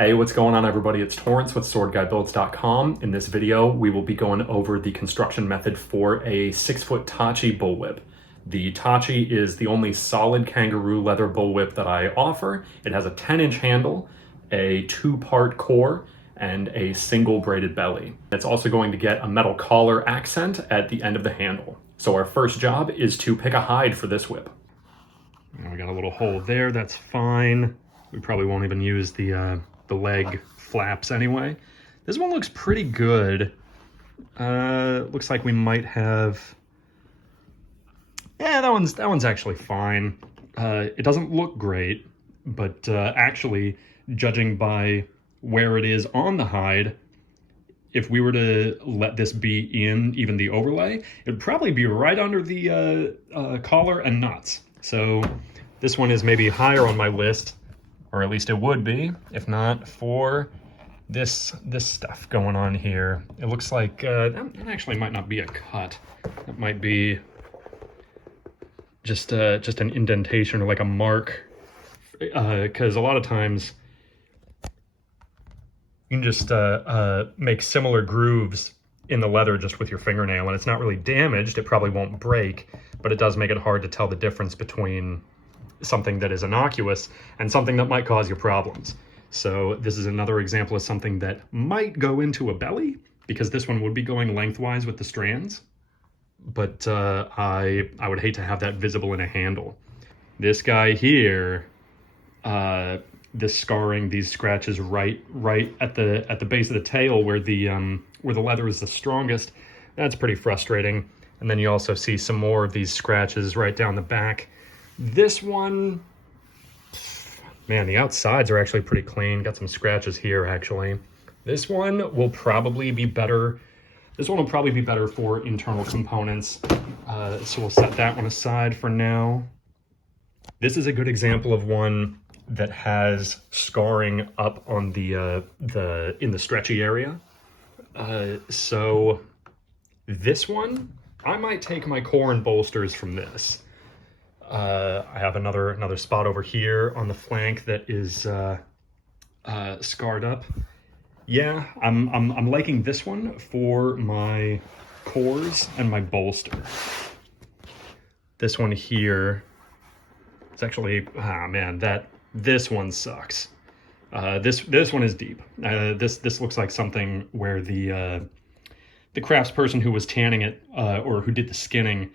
Hey, what's going on everybody? It's Torrance with SwordguyBuilds.com. In this video, we will be going over the construction method for a 6-foot Tachi bullwhip. The Tachi is the only solid kangaroo leather bullwhip that I offer. It has a 10-inch handle, a 2-part core, and a single braided belly. It's also going to get a metal collar accent at the end of the handle. So our first job is to pick a hide for this whip. We got a little hole there, that's fine. We probably won't even use the leg flaps anyway. This one looks pretty good. Looks like we might have... Yeah, that one's actually fine. It doesn't look great, but actually, judging by where it is on the hide, if we were to let this be in even the overlay, it'd probably be right under the collar and nuts. So this one is maybe higher on my list, or at least it would be, if not for this stuff going on here. It looks like that actually might not be a cut. It might be just an indentation or like a mark, because a lot of times you can just make similar grooves in the leather just with your fingernail, and it's not really damaged. It probably won't break, but it does make it hard to tell the difference between something that is innocuous and something that might cause you problems. So this is another example of something that might go into a belly, because this one would be going lengthwise with the strands, but I would hate to have that visible in a handle. This guy here, this scarring, these scratches right at the base of the tail where the leather is the strongest, that's pretty frustrating. And then you also see some more of these scratches right down the back. This one, man, the outsides are actually pretty clean. Got some scratches here, actually. This one will probably be better. This one will probably be better for internal components. So we'll set that one aside for now. This is a good example of one that has scarring up on in the stretchy area. So this one, I might take my core and bolsters from this. I have another spot over here on the flank that is scarred up. Yeah, I'm liking this one for my cores and my bolster. This one here, it's actually, man, this one sucks. This one is deep. This looks like something where the craftsperson who was tanning it, or who did the skinning,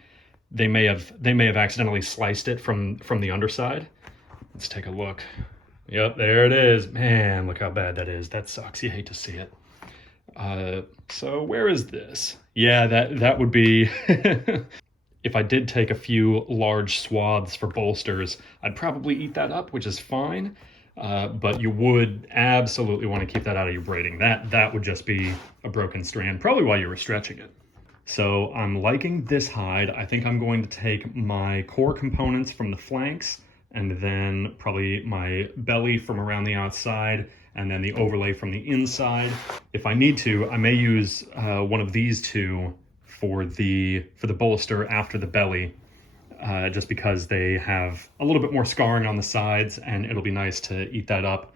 they may have accidentally sliced it from the underside. Let's take a look. Yep, there it is. Man, look how bad that is. That sucks. You hate to see it. So where is this? Yeah, that would be... If I did take a few large swaths for bolsters, I'd probably eat that up, which is fine. But you would absolutely want to keep that out of your braiding. That would just be a broken strand, probably while you were stretching it. So I'm liking this hide. I think I'm going to take my core components from the flanks, and then probably my belly from around the outside, and then the overlay from the inside. If I need to, I may use one of these two for the bolster after the belly, just because they have a little bit more scarring on the sides, and it'll be nice to eat that up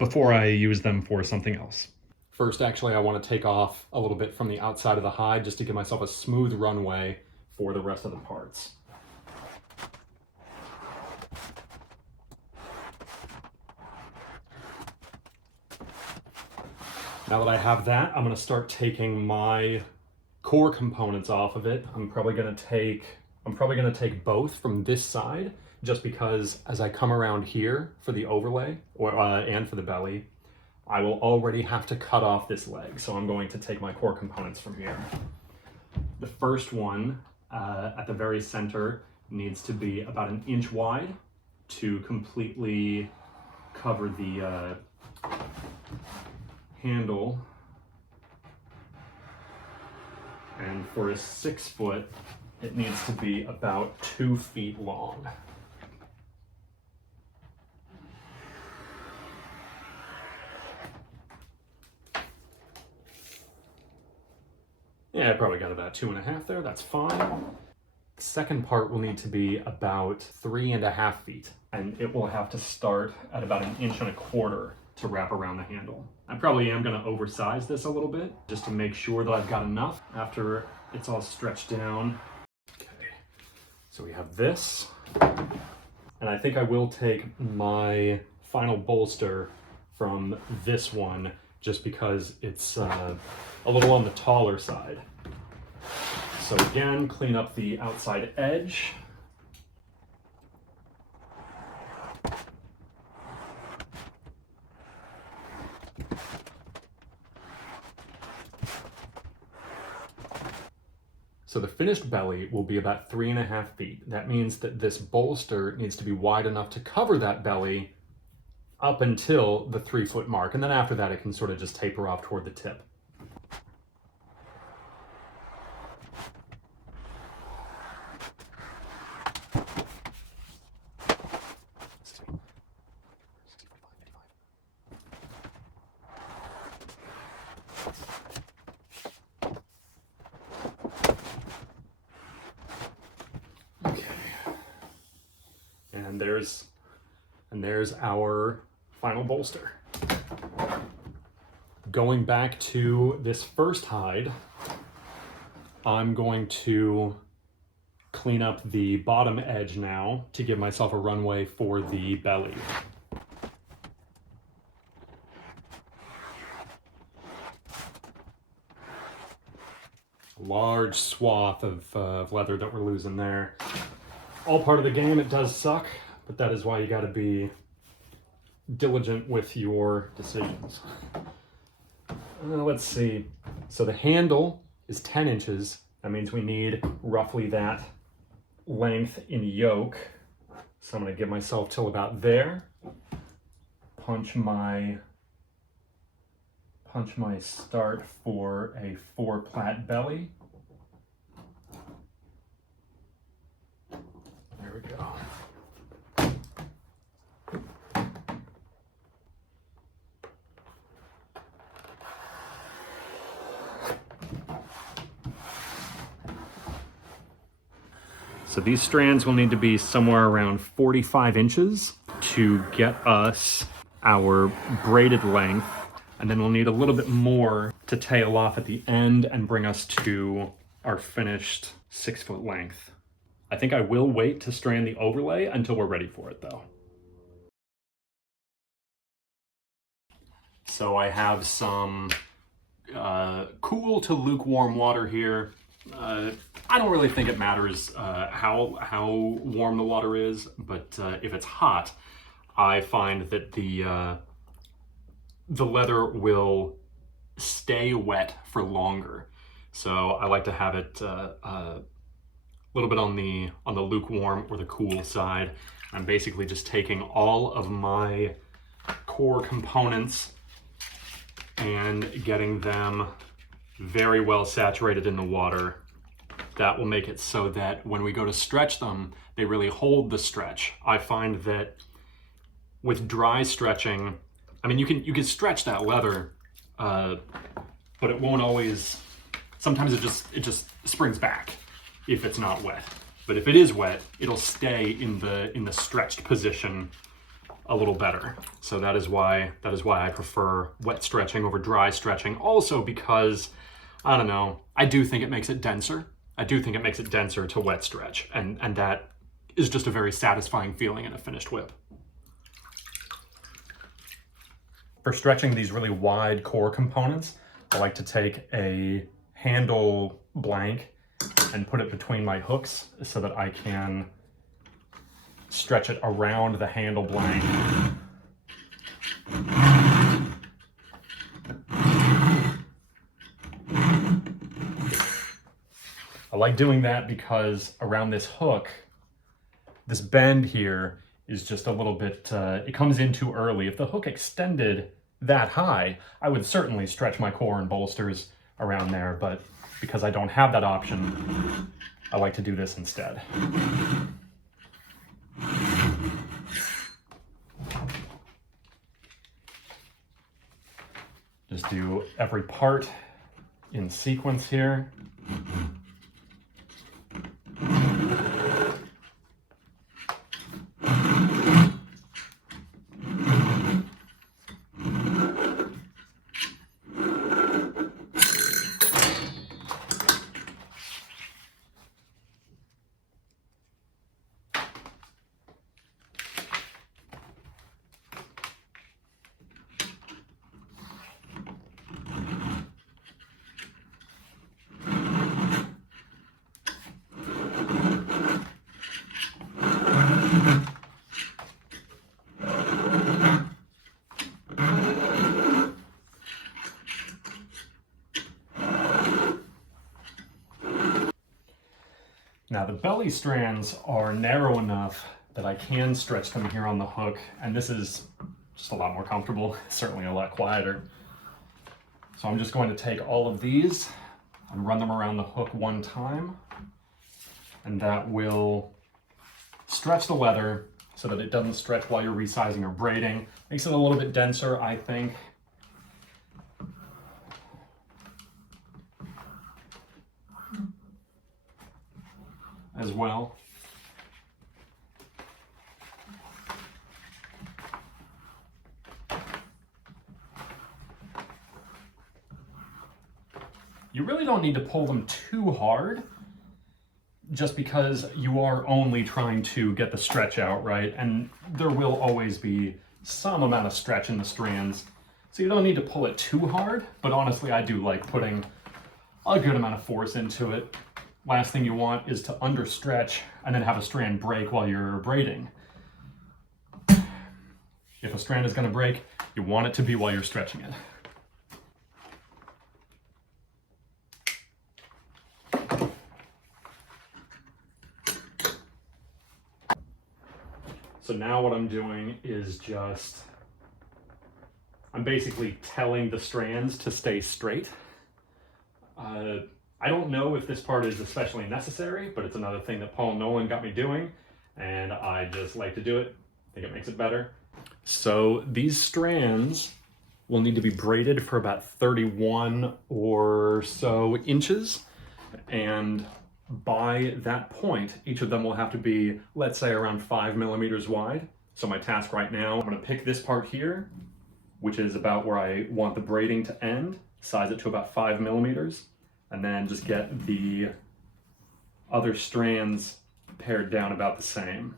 before I use them for something else. First, actually, I want to take off a little bit from the outside of the hide just to give myself a smooth runway for the rest of the parts. Now that I have that, I'm going to start taking my core components off of it. I'm probably going to take both from this side, just because as I come around here for the overlay and for the belly, I will already have to cut off this leg. So I'm going to take my core components from here. The first one at the very center needs to be about 1 inch wide to completely cover the handle. And for a 6-foot, it needs to be about 2 feet long. Yeah, I probably got about 2.5 there, that's fine. Second part will need to be about 3.5 feet, and it will have to start at about 1.25 inches to wrap around the handle. I probably am gonna oversize this a little bit just to make sure that I've got enough after it's all stretched down. Okay, so we have this. And I think I will take my final bolster from this one just because it's a little on the taller side. So again, clean up the outside edge. So the finished belly will be about 3.5 feet. That means that this bolster needs to be wide enough to cover that belly up until the 3-foot mark. And then after that, it can sort of just taper off toward the tip. And there's our final bolster. Going back to this first hide, I'm going to clean up the bottom edge now to give myself a runway for the belly. Large swath of leather that we're losing there. All part of the game. It does suck, but that is why you got to be diligent with your decisions. Let's see. So the handle is 10 inches. That means we need roughly that length in yoke. So I'm going to give myself till about there. Punch my start for a 4-plat belly. There we go. So these strands will need to be somewhere around 45 inches to get us our braided length. And then we'll need a little bit more to tail off at the end and bring us to our finished 6-foot length. I think I will wait to strand the overlay until we're ready for it though. So I have some cool to lukewarm water here. I don't really think it matters how warm the water is, but if it's hot, I find that the leather will stay wet for longer. So I like to have it a little bit on the lukewarm or the cool side. I'm basically just taking all of my core components and getting them very well saturated in the water. That will make it so that when we go to stretch them, they really hold the stretch. I find that with dry stretching, I mean, you can stretch that leather, but it won't always. Sometimes it just springs back if it's not wet. But if it is wet, it'll stay in the stretched position a little better. So that is why I prefer wet stretching over dry stretching. Also because, I don't know, I do think it makes it denser. I do think it makes it denser to wet stretch, and that is just a very satisfying feeling in a finished whip. For stretching these really wide core components, I like to take a handle blank and put it between my hooks so that I can stretch it around the handle blank. I like doing that because around this hook, this bend here is just a little bit, it comes in too early. If the hook extended that high, I would certainly stretch my core and bolsters around there, but because I don't have that option, I like to do this instead. Just do every part in sequence here. Now the belly strands are narrow enough that I can stretch them here on the hook, and this is just a lot more comfortable, certainly a lot quieter. So I'm just going to take all of these and run them around the hook one time, and that will stretch the leather so that it doesn't stretch while you're resizing or braiding. Makes it a little bit denser, I think. As well. You really don't need to pull them too hard, just because you are only trying to get the stretch out, right? And there will always be some amount of stretch in the strands, so you don't need to pull it too hard, but honestly, I do like putting a good amount of force into it. Last thing you want is to understretch and then have a strand break while you're braiding. If a strand is going to break, you want it to be while you're stretching it. So now what I'm doing is I'm basically telling the strands to stay straight. I don't know if this part is especially necessary, but it's another thing that Paul Nolan got me doing, and I just like to do it. I think it makes it better. So these strands will need to be braided for about 31 or so inches, and by that point, each of them will have to be, let's say, around 5 millimeters wide. So my task right now, I'm going to pick this part here, which is about where I want the braiding to end, size it to about 5 millimeters, and then just get the other strands pared down about the same.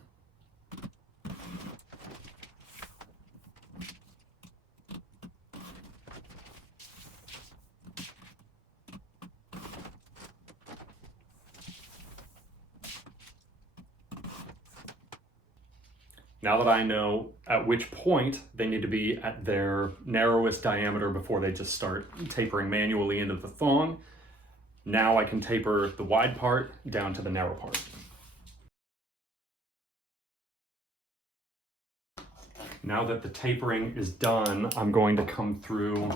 Now that I know at which point they need to be at their narrowest diameter before they just start tapering manually into the thong, now I can taper the wide part down to the narrow part. Now that the tapering is done, I'm going to come through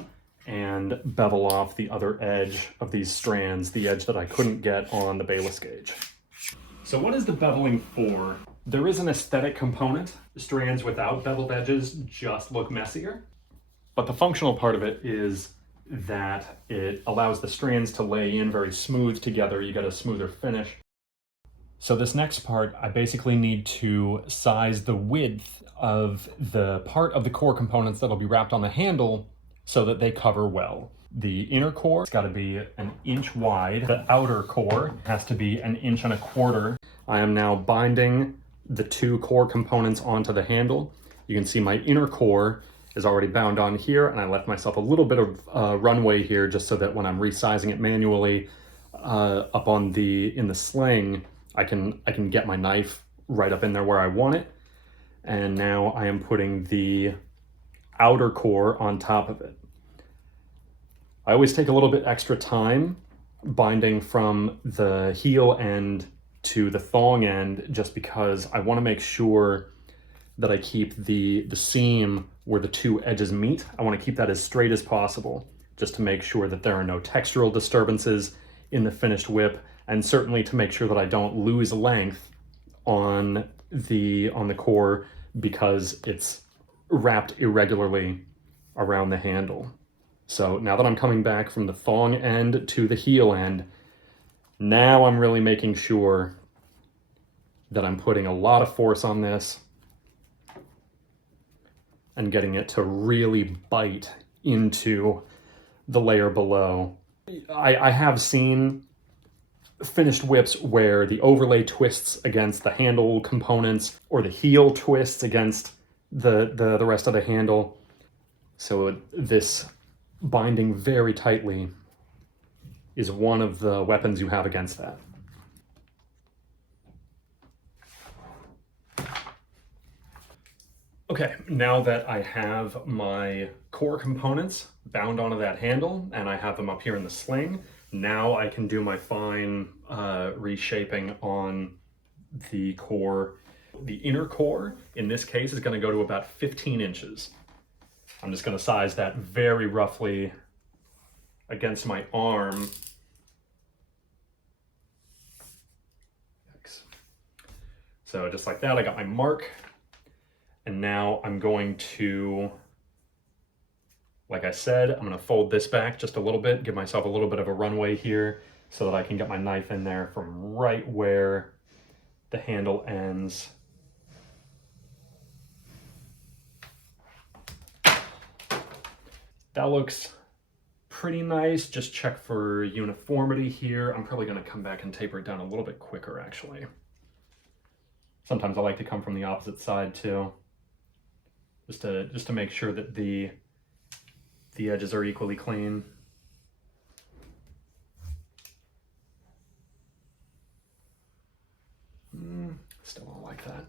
and bevel off the other edge of these strands, the edge that I couldn't get on the bayless gauge. So what is the beveling for? There is an aesthetic component. Strands without beveled edges just look messier. But the functional part of it is that it allows the strands to lay in very smooth together. You get a smoother finish. So this next part, I basically need to size the width of the part of the core components that'll be wrapped on the handle so that they cover well. The inner core has got to be 1 inch wide. The outer core has to be 1.25 inches. I am now binding the 2 core components onto the handle. You can see my inner core is already bound on here, and I left myself a little bit of runway here just so that when I'm resizing it manually up on in the sling, I can get my knife right up in there where I want it. And now I am putting the outer core on top of it. I always take a little bit extra time binding from the heel end to the thong end, just because I want to make sure that I keep the seam where the 2 edges meet. I want to keep that as straight as possible, just to make sure that there are no textural disturbances in the finished whip, and certainly to make sure that I don't lose length on the core because it's wrapped irregularly around the handle. So now that I'm coming back from the thong end to the heel end, now I'm really making sure that I'm putting a lot of force on this and getting it to really bite into the layer below. I have seen finished whips where the overlay twists against the handle components or the heel twists against the rest of the handle. So this binding very tightly is one of the weapons you have against that. Okay, now that I have my core components bound onto that handle and I have them up here in the sling, now I can do my fine reshaping on the core. The inner core, in this case, is going to go to about 15 inches. I'm just going to size that very roughly against my arm. So just like that, I got my mark. And now I'm going to, like I said, I'm going to fold this back just a little bit, give myself a little bit of a runway here so that I can get my knife in there from right where the handle ends. That looks pretty nice. Just check for uniformity here. I'm probably going to come back and taper it down a little bit quicker, actually. Sometimes I like to come from the opposite side too, just to make sure that the edges are equally clean. Still don't like that.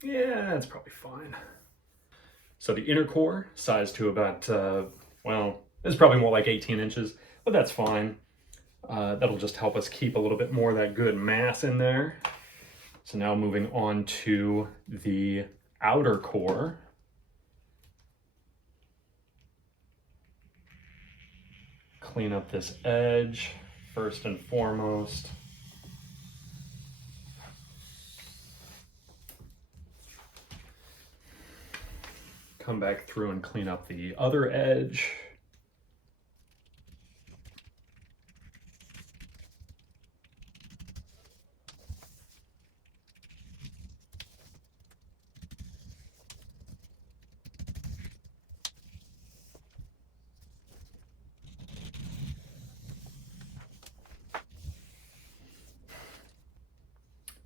Yeah, that's probably fine. So the inner core sized to about, well, it's probably more like 18 inches, but that's fine. That'll just help us keep a little bit more of that good mass in there. So now moving on to the outer core. Clean up this edge first and foremost. Come back through and clean up the other edge.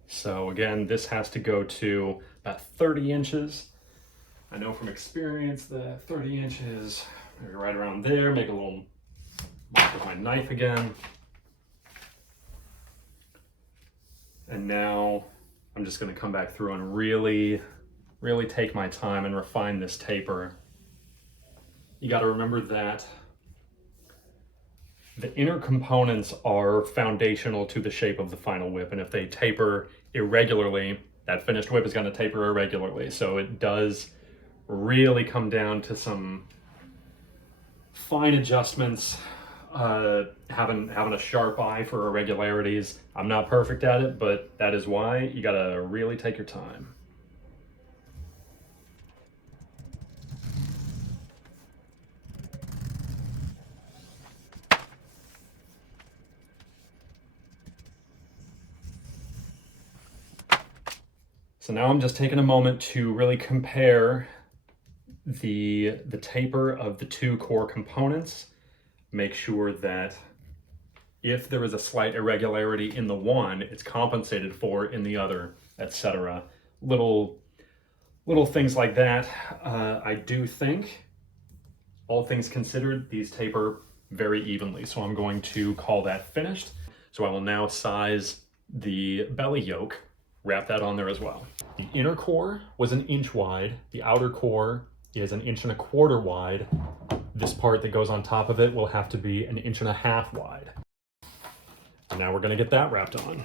So again, this has to go to about 30 inches. I know from experience that 30 inches, maybe right around there, make a little mark with my knife again. And now I'm just gonna come back through and really take my time and refine this taper. You gotta remember that the inner components are foundational to the shape of the final whip, and if they taper irregularly, that finished whip is gonna taper irregularly. So it does really come down to some fine adjustments, having a sharp eye for irregularities. I'm not perfect at it, but that is why you gotta really take your time. So now I'm just taking a moment to really compare the taper of the two core components. Make sure that if there is a slight irregularity in the one, it's compensated for in the other, etc. Little things like that. I do think, all things considered, these taper very evenly. So I'm going to call that finished. So I will now size the belly yoke, wrap that on there as well. The inner core was 1 inch wide. The outer core is 1.25 inches wide. This part that goes on top of it will have to be 1.5 inches wide. And now we're gonna get that wrapped on.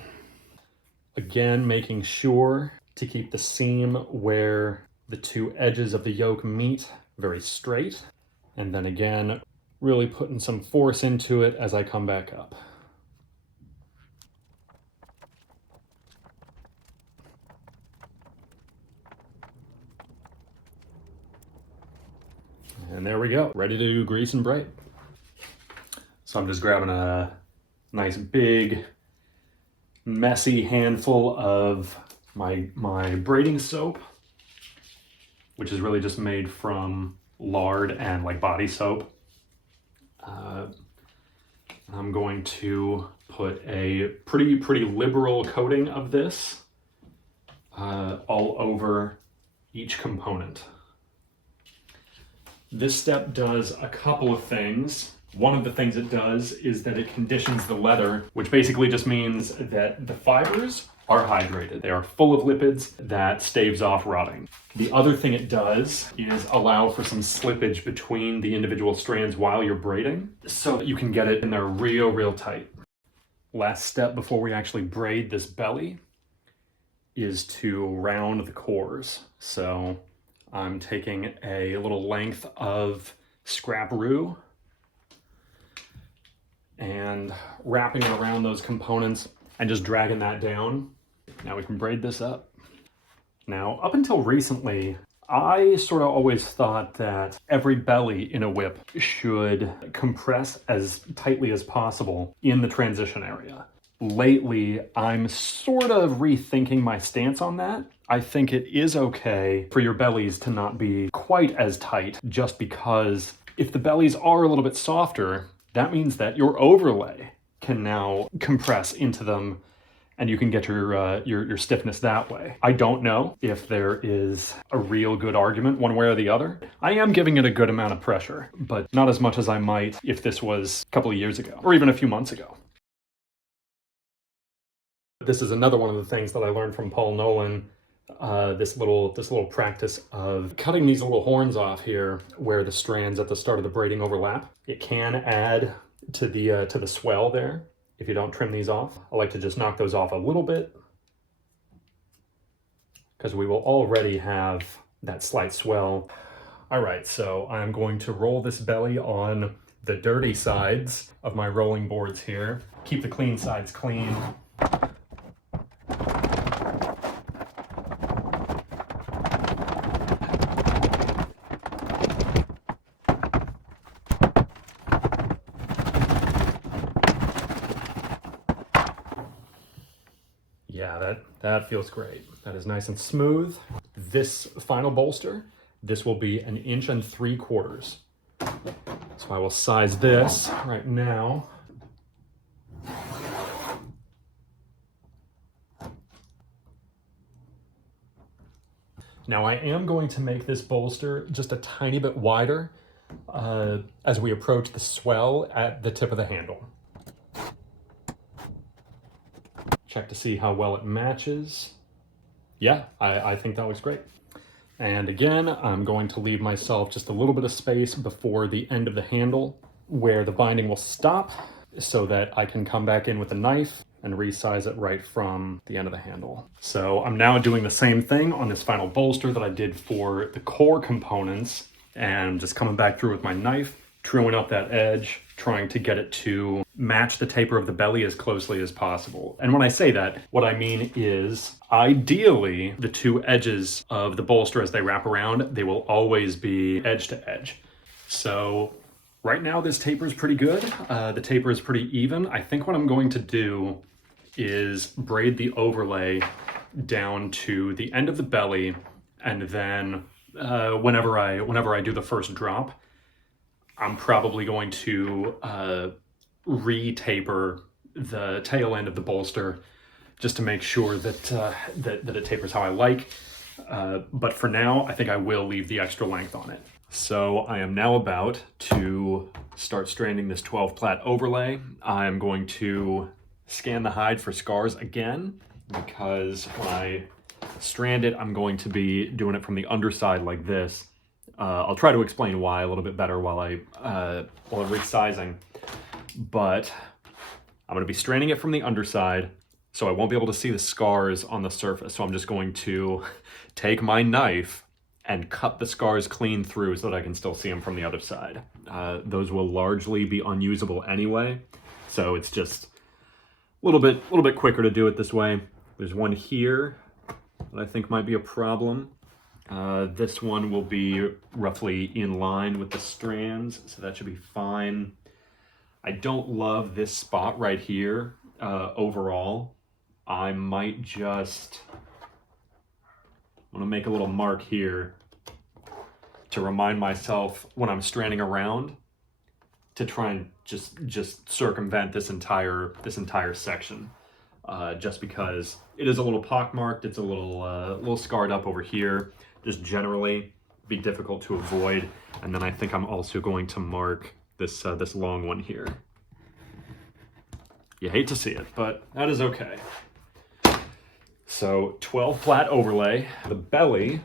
Again, making sure to keep the seam where the two edges of the yoke meet very straight. And then again, really putting some force into it as I come back up. And there we go, ready to grease and braid. So I'm just grabbing a nice big, messy handful of my braiding soap, which is really just made from lard and like body soap. I'm going to put a pretty liberal coating of this all over each component. This step does a couple of things. One of the things it does is that it conditions the leather, which basically just means that the fibers are hydrated. They are full of lipids that staves off rotting. The other thing it does is allow for some slippage between the individual strands while you're braiding, so that you can get it in there real tight. Last step before we actually braid this belly is to round the cores. So I'm taking a little length of scrap-roo and wrapping it around those components and just dragging that down. Now we can braid this up. Now, up until recently, I sort of always thought that every belly in a whip should compress as tightly as possible in the transition area. Lately, I'm sort of rethinking my stance on that. I think it is okay for your bellies to not be quite as tight, just because if the bellies are a little bit softer, that means that your overlay can now compress into them and you can get your stiffness that way. I don't know if there is a real good argument one way or the other. I am giving it a good amount of pressure, but not as much as I might if this was a couple of years ago or even a few months ago. This is another one of the things that I learned from Paul Nolan, this little practice of cutting these little horns off here where the strands at the start of the braiding overlap. It can add to the swell there if you don't trim these off. I like to just knock those off a little bit because we will already have that slight swell. All right, so I'm going to roll this belly on the dirty sides of my rolling boards here. Keep the clean sides clean. Yeah, that feels great. That is nice and smooth. This final bolster, this will be 1 3/4 inches. So I will size this right now. Now I am going to make this bolster just a tiny bit wider as we approach the swell at the tip of the handle. Check to see how well it matches. Yeah, I think that looks great. And again, I'm going to leave myself just a little bit of space before the end of the handle where the binding will stop so that I can come back in with a knife and resize it right from the end of the handle. So I'm now doing the same thing on this final bolster that I did for the core components, and just coming back through with my knife, truing up that edge, trying to get it to match the taper of the belly as closely as possible. And when I say that, what I mean is ideally the two edges of the bolster as they wrap around, they will always be edge to edge. So right now this taper is pretty good. The taper is pretty even. I think what I'm going to do is braid the overlay down to the end of the belly, and then whenever I do the first drop, I'm probably going to re-taper the tail end of the bolster just to make sure that that it tapers how I like. But for now, I think I will leave the extra length on it. So I am now about to start stranding this 12 plat overlay. I'm going to scan the hide for scars again, because when I strand it, I'm going to be doing it from the underside like this. I'll try to explain why a little bit better while I'm resizing, but I'm going to be stranding it from the underside, so I won't be able to see the scars on the surface. So I'm just going to take my knife and cut the scars clean through so that I can still see them from the other side. Those will largely be unusable anyway, so it's just a little bit quicker to do it this way. There's one here that I think might be a problem. This one will be roughly in line with the strands, so that should be fine. I don't love this spot right here overall. I might just want to make a little mark here to remind myself when I'm stranding around to try and just circumvent this entire section. Just because it is a little pockmarked, it's a little scarred up over here. Just generally, be difficult to avoid. And then I think I'm also going to mark this this long one here. You hate to see it, but that is okay. So 12 flat overlay. The belly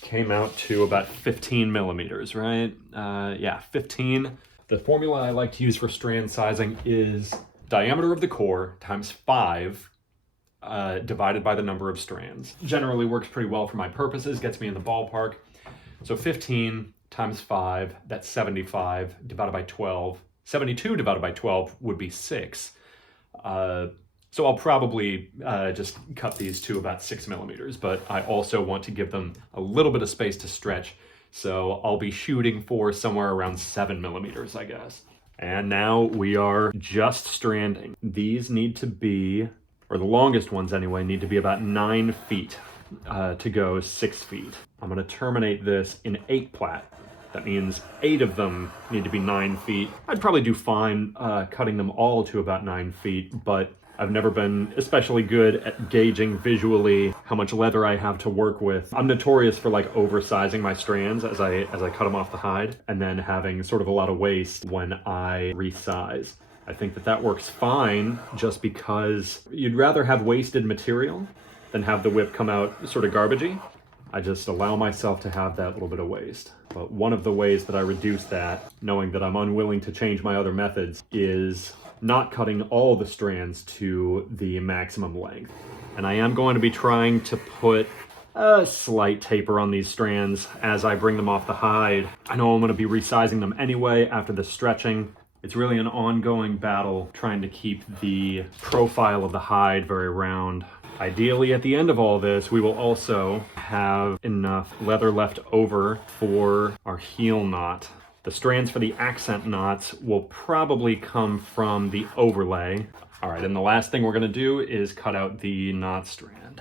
came out to about 15 millimeters, right? Yeah, 15. The formula I like to use for strand sizing is diameter of the core times 5 divided by the number of strands. Generally works pretty well for my purposes, gets me in the ballpark. So 15 times 5, that's 75 divided by 12. 72 divided by 12 would be 6. So I'll probably just cut these to about 6 millimeters, but I also want to give them a little bit of space to stretch. So I'll be shooting for somewhere around 7 millimeters, I guess. And now we are just stranding. These need to be, or the longest ones anyway, need to be about 9 feet to go 6 feet. I'm gonna terminate this in 8 plat. That means 8 of them need to be 9 feet. I'd probably do fine cutting them all to about 9 feet, but I've never been especially good at gauging visually how much leather I have to work with. I'm notorious for like oversizing my strands as I cut them off the hide, and then having sort of a lot of waste when I resize. I think that works fine just because you'd rather have wasted material than have the whip come out sort of garbagey. I just allow myself to have that little bit of waste. But one of the ways that I reduce that, knowing that I'm unwilling to change my other methods, is not cutting all the strands to the maximum length. And I am going to be trying to put a slight taper on these strands as I bring them off the hide. I know I'm going to be resizing them anyway after the stretching. It's really an ongoing battle trying to keep the profile of the hide very round. Ideally, at the end of all this, we will also have enough leather left over for our heel knot. The strands for the accent knots will probably come from the overlay. All right, and the last thing we're gonna do is cut out the knot strand.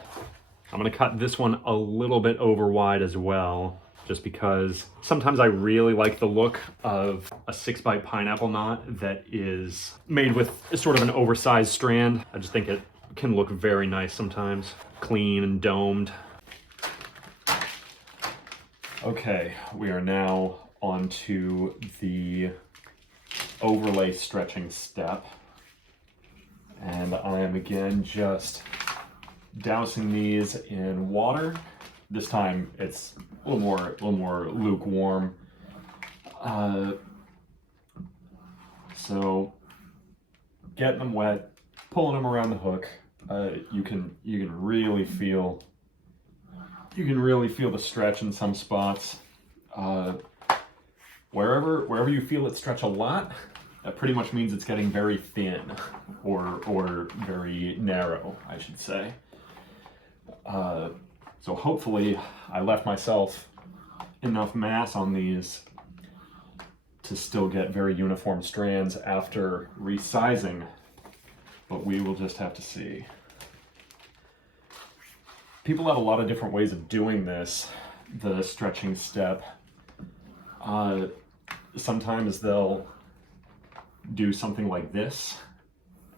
I'm gonna cut this one a little bit over wide as well, just because sometimes I really like the look of a 6x pineapple knot that is made with sort of an oversized strand. I just think it can look very nice sometimes, clean and domed. Okay, we are now onto the overlay stretching step. And I am again just dousing these in water. This time it's a little more lukewarm. So getting them wet, pulling them around the hook. You can really feel the stretch in some spots. Wherever you feel it stretch a lot, that pretty much means it's getting very thin, or very narrow, I should say. So hopefully I left myself enough mass on these to still get very uniform strands after resizing, but we will just have to see. People have a lot of different ways of doing this, the stretching step. Sometimes they'll do something like this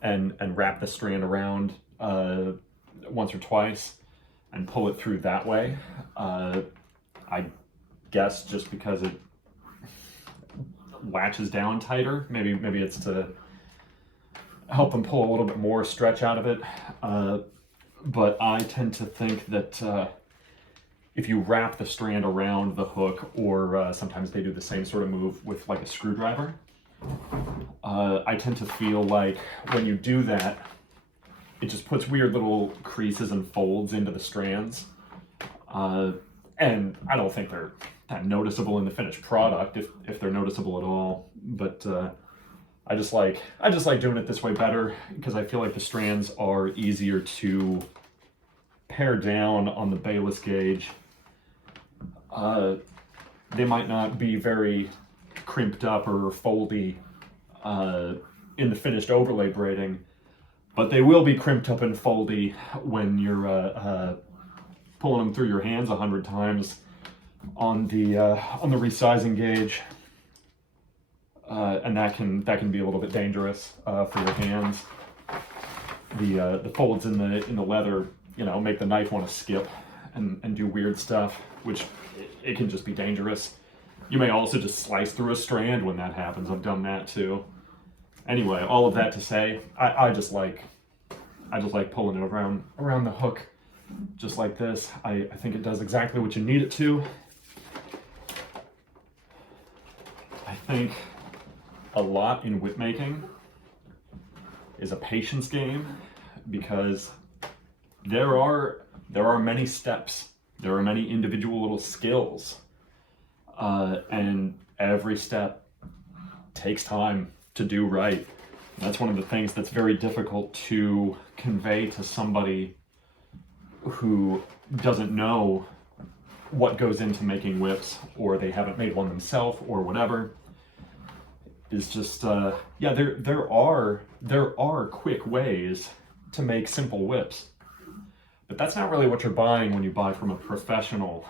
and wrap the strand around once or twice and pull it through that way. I guess just because it latches down tighter. Maybe it's to help them pull a little bit more stretch out of it. But I tend to think that if you wrap the strand around the hook, or sometimes they do the same sort of move with like a screwdriver, I tend to feel like when you do that, it just puts weird little creases and folds into the strands. And I don't think they're that noticeable in the finished product, if they're noticeable at all. But I just like doing it this way better, because I feel like the strands are easier to pare down on the Bayless gauge. They might not be very crimped up or foldy in the finished overlay braiding, but they will be crimped up and foldy when you're pulling them through your hands 100 times on the resizing gauge, and that can be a little bit dangerous for your hands. The folds in the leather, make the knife want to skip, and do weird stuff, which it can just be dangerous. You may also just slice through a strand when that happens. I've done that too. Anyway, all of that to say, I just like pulling it around the hook, just like this. I think it does exactly what you need it to. I think a lot in whip making is a patience game, because there are many steps, there are many individual little skills, and every step takes time to do right. And that's one of the things that's very difficult to convey to somebody who doesn't know what goes into making whips, or they haven't made one themselves, or whatever. Is just yeah, there are quick ways to make simple whips, but that's not really what you're buying when you buy from a professional.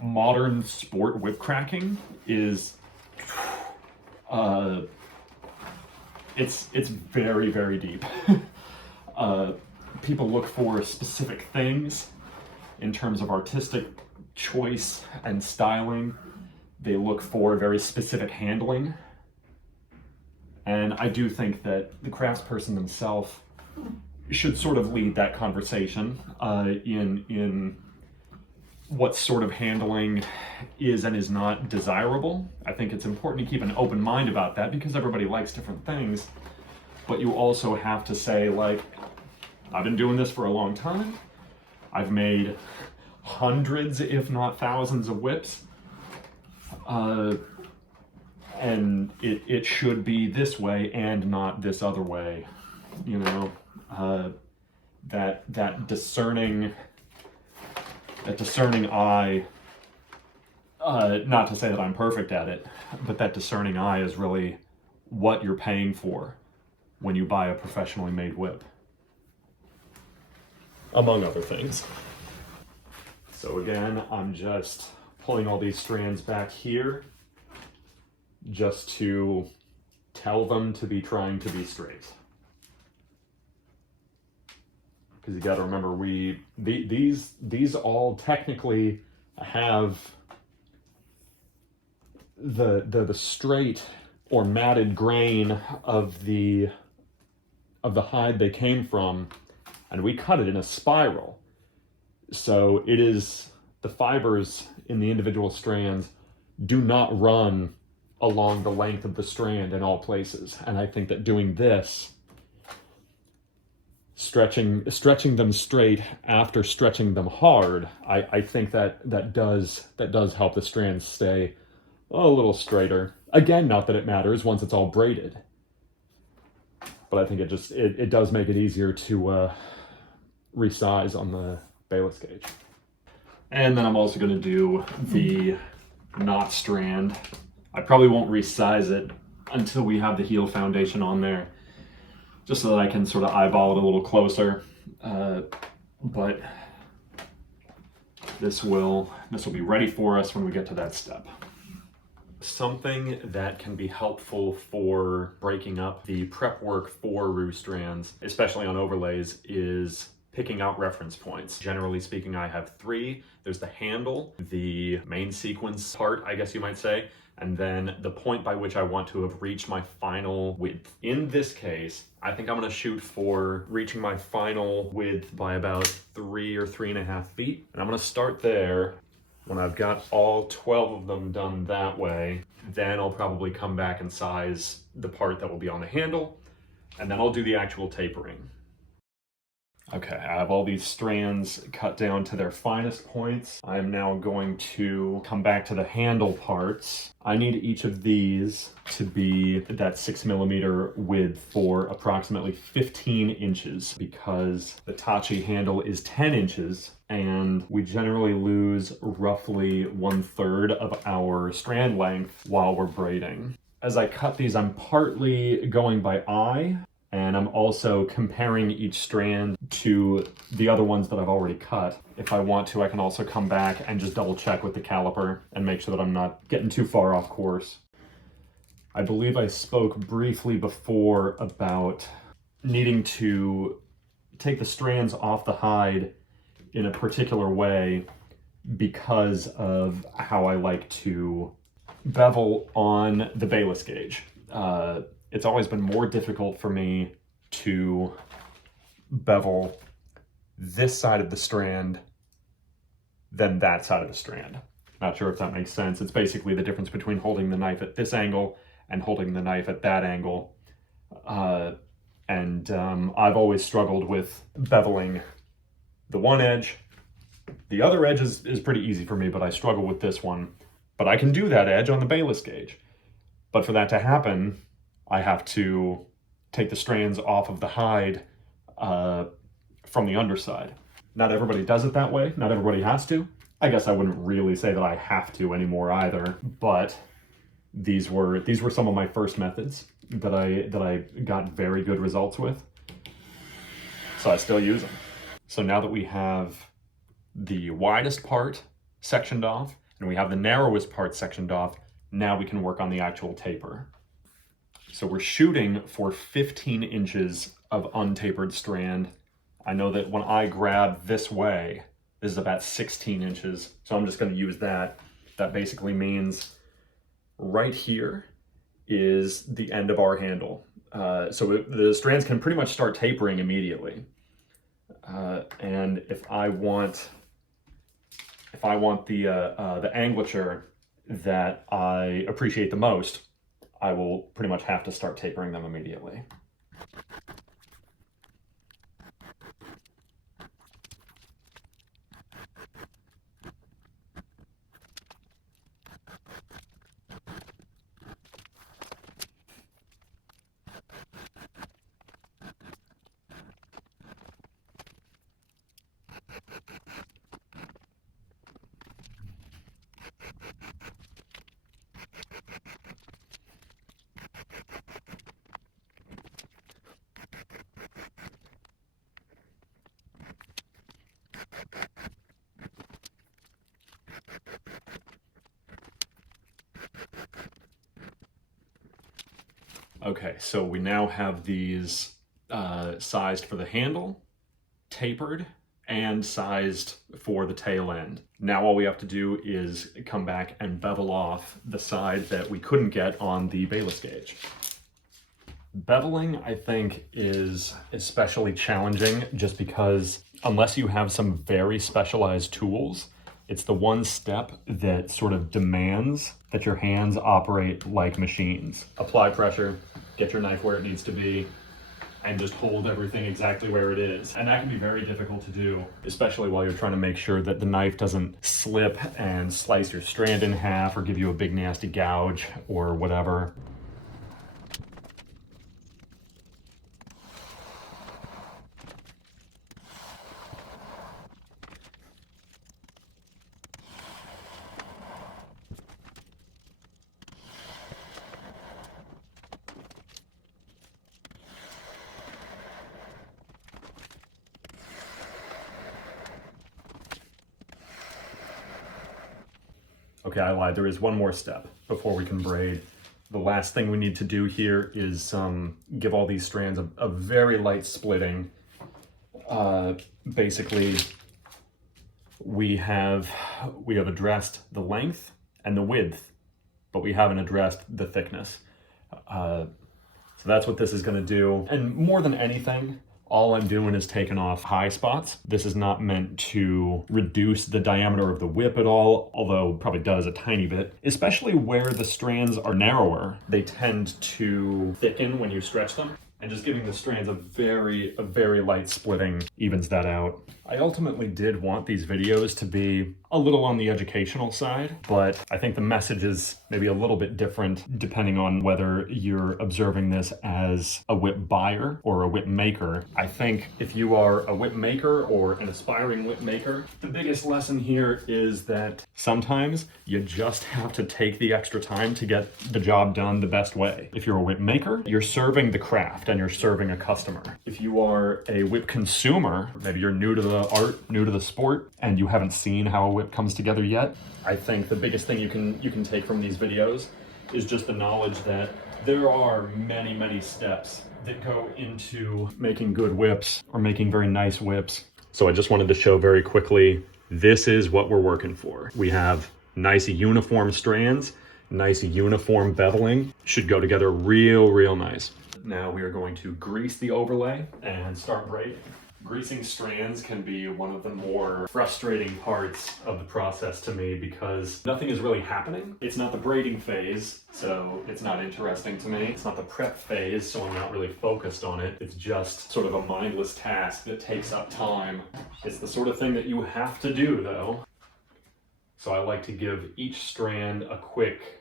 Modern sport whip cracking is it's very, very deep. People look for specific things in terms of artistic choice and styling. They look for very specific handling. And I do think that the craftsperson themselves should sort of lead that conversation in what sort of handling is and is not desirable. I think it's important to keep an open mind about that, because everybody likes different things. But you also have to say, like, I've been doing this for a long time. I've made hundreds, if not thousands, of whips. And it should be this way and not this other way, you know. That discerning eye, not to say that I'm perfect at it, but that discerning eye is really what you're paying for when you buy a professionally made whip, among other things. So again, I'm just pulling all these strands back here just to tell them to be trying to be straight. Because you got to remember, these all technically have the straight or matted grain of the hide they came from, and we cut it in a spiral. So it is, the fibers in the individual strands do not run along the length of the strand in all places. And I think that doing this, stretching them straight after stretching them hard, I think that does help the strands stay a little straighter. Again, not that it matters once it's all braided, but I think it does make it easier to resize on the bayless gauge. And then I'm also going to do the knot strand. I probably won't resize it until we have the heel foundation on there, just so that I can sort of eyeball it a little closer. But this will be ready for us when we get to that step. Something that can be helpful for breaking up the prep work for roo strands, especially on overlays, is picking out reference points. Generally speaking, I have 3. There's the handle, the main sequence part, I guess you might say, and then the point by which I want to have reached my final width. In this case, I think I'm gonna shoot for reaching my final width by about 3 or 3.5 feet. And I'm gonna start there. When I've got all 12 of them done that way, then I'll probably come back and size the part that will be on the handle, and then I'll do the actual tapering. Okay, I have all these strands cut down to their finest points. I am now going to come back to the handle parts. I need each of these to be that 6mm width for approximately 15 inches, because the Tachi handle is 10 inches, and we generally lose roughly 1/3 of our strand length while we're braiding. As I cut these, I'm partly going by eye, and I'm also comparing each strand to the other ones that I've already cut. If I want to, I can also come back and just double check with the caliper and make sure that I'm not getting too far off course. I believe I spoke briefly before about needing to take the strands off the hide in a particular way because of how I like to bevel on the bayless gauge. It's always been more difficult for me to bevel this side of the strand than that side of the strand. Not sure if that makes sense. It's basically the difference between holding the knife at this angle and holding the knife at that angle. I've always struggled with beveling the one edge. The other edge is pretty easy for me, but I struggle with this one. But I can do that edge on the bayless gauge. But for that to happen, I have to take the strands off of the hide from the underside. Not everybody does it that way. Not everybody has to. I guess I wouldn't really say that I have to anymore either, but these were some of my first methods that I got very good results with. So I still use them. So now that we have the widest part sectioned off and we have the narrowest part sectioned off, now we can work on the actual taper. So we're shooting for 15 inches of untapered strand. I know that when I grab this way, this is about 16 inches. So I'm just going to use that. That basically means right here is the end of our handle. The strands can pretty much start tapering immediately. And if I want the angulature that I appreciate the most, I will pretty much have to start tapering them immediately. Okay, so we now have these sized for the handle, tapered, and sized for the tail end. Now all we have to do is come back and bevel off the side that we couldn't get on the bayless gauge. Beveling, I think, is especially challenging just because unless you have some very specialized tools, it's the one step that sort of demands that your hands operate like machines. Apply pressure, get your knife where it needs to be, and just hold everything exactly where it is. And that can be very difficult to do, especially while you're trying to make sure that the knife doesn't slip and slice your strand in half or give you a big nasty gouge or whatever. Okay, I lied. There is one more step before we can braid. The last thing we need to do here is give all these strands a very light splitting. Basically, we have addressed the length and the width, but we haven't addressed the thickness. So that's what this is going to do. And more than anything, all I'm doing is taking off high spots. This is not meant to reduce the diameter of the whip at all, although it probably does a tiny bit. Especially where the strands are narrower, they tend to thicken when you stretch them. And just giving the strands a very light splitting evens that out. I ultimately did want these videos to be a little on the educational side, but I think the message is maybe a little bit different depending on whether you're observing this as a whip buyer or a whip maker. I think if you are a whip maker or an aspiring whip maker, the biggest lesson here is that sometimes you just have to take the extra time to get the job done the best way. If you're a whip maker, you're serving the craft and you're serving a customer. If you are a whip consumer, maybe you're new to the art, new to the sport, and you haven't seen how a whip comes together yet, I think the biggest thing you can take from these videos is just the knowledge that there are many steps that go into making good whips or making very nice whips. So I just wanted to show very quickly, this is what we're working for. We have nice uniform strands, nice uniform beveling, should go together real nice. Now we are going to grease the overlay and start braiding. Greasing strands can be one of the more frustrating parts of the process to me because nothing is really happening. It's not the braiding phase, so it's not interesting to me. It's not the prep phase, so I'm not really focused on it. It's just sort of a mindless task that takes up time. It's the sort of thing that you have to do though. So I like to give each strand a quick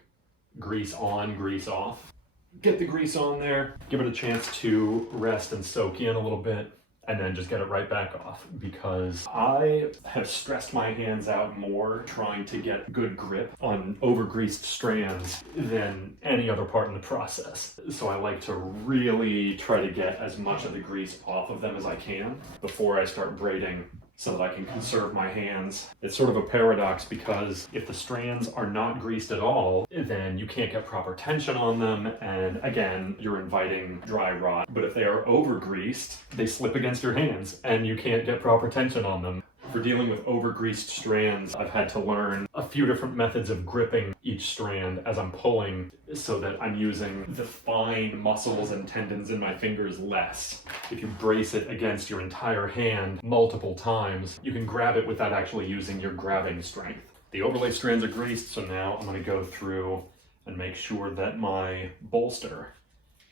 grease on, grease off. Get the grease on there, give it a chance to rest and soak in a little bit, and then just get it right back off, because I have stressed my hands out more trying to get good grip on over-greased strands than any other part in the process. So I like to really try to get as much of the grease off of them as I can before I start braiding, so that I can conserve my hands. It's sort of a paradox because if the strands are not greased at all, then you can't get proper tension on them, and again, you're inviting dry rot. But if they are over-greased, they slip against your hands and you can't get proper tension on them. For dealing with over-greased strands, I've had to learn a few different methods of gripping each strand as I'm pulling so that I'm using the fine muscles and tendons in my fingers less. If you brace it against your entire hand multiple times, you can grab it without actually using your grabbing strength. The overlay strands are greased, so now I'm going to go through and make sure that my bolster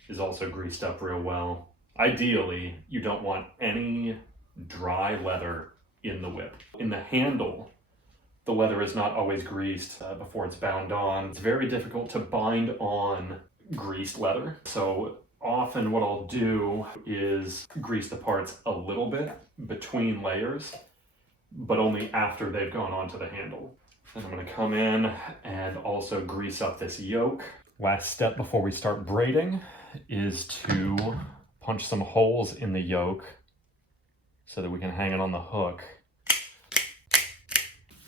is also greased up real well. Ideally, you don't want any dry leather in the whip. In the handle, the leather is not always greased before it's bound on. It's very difficult to bind on greased leather. So often what I'll do is grease the parts a little bit between layers, but only after they've gone onto the handle. Then I'm going to come in and also grease up this yoke. Last step before we start braiding is to punch some holes in the yoke so that we can hang it on the hook.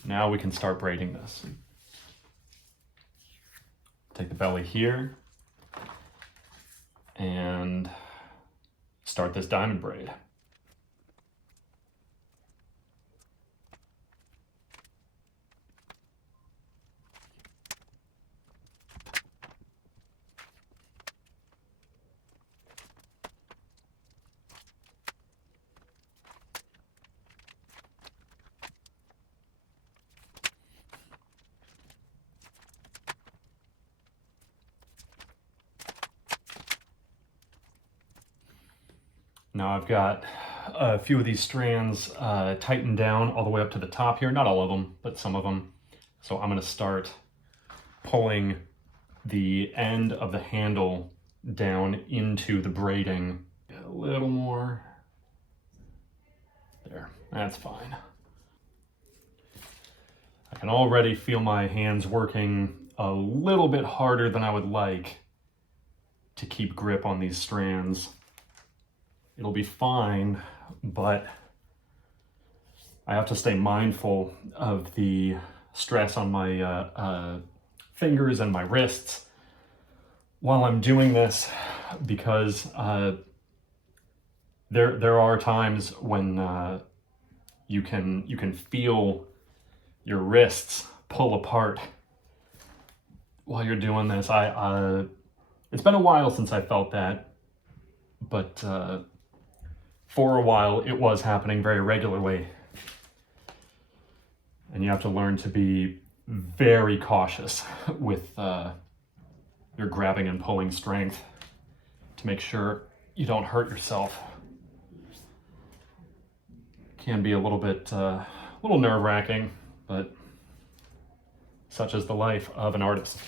Now we can start braiding this. Take the belly here and start this diamond braid. Now I've got a few of these strands tightened down all the way up to the top here. Not all of them, but some of them. So I'm going to start pulling the end of the handle down into the braiding. A little more. There, that's fine. I can already feel my hands working a little bit harder than I would like to keep grip on these strands. It'll be fine, but I have to stay mindful of the stress on my fingers and my wrists while I'm doing this, because there are times when you can feel your wrists pull apart while you're doing this. It's been a while since I felt that, but for a while it was happening very regularly. And you have to learn to be very cautious with your grabbing and pulling strength to make sure you don't hurt yourself. Can be a little bit, little nerve-wracking, but such is the life of an artist.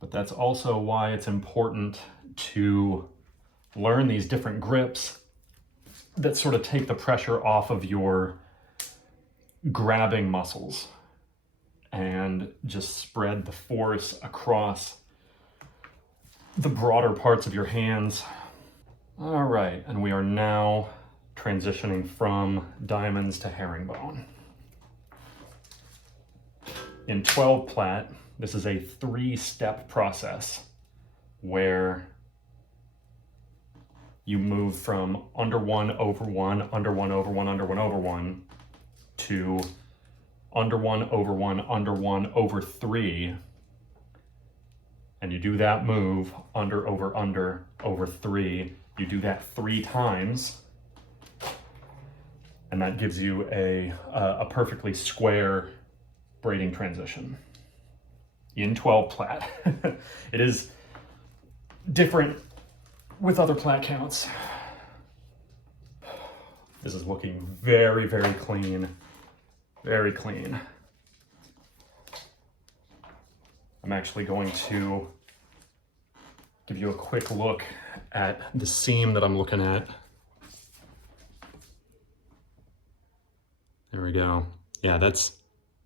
But that's also why it's important to learn these different grips that sort of take the pressure off of your grabbing muscles and just spread the force across the broader parts of your hands. All right, and we are now transitioning from diamonds to herringbone. In 12 plat, this is a 3-step process where you move from under 1 over 1, under 1 over 1, under 1 over 1 to under 1 over 1, under 1 over 3. And you do that move, under over 3. You do that 3 times. And that gives you a perfectly square braiding transition in 12 plat. It is different with other plat counts. This is looking very, very clean. Very clean. I'm actually going to give you a quick look at the seam that I'm looking at. There we go. Yeah, that's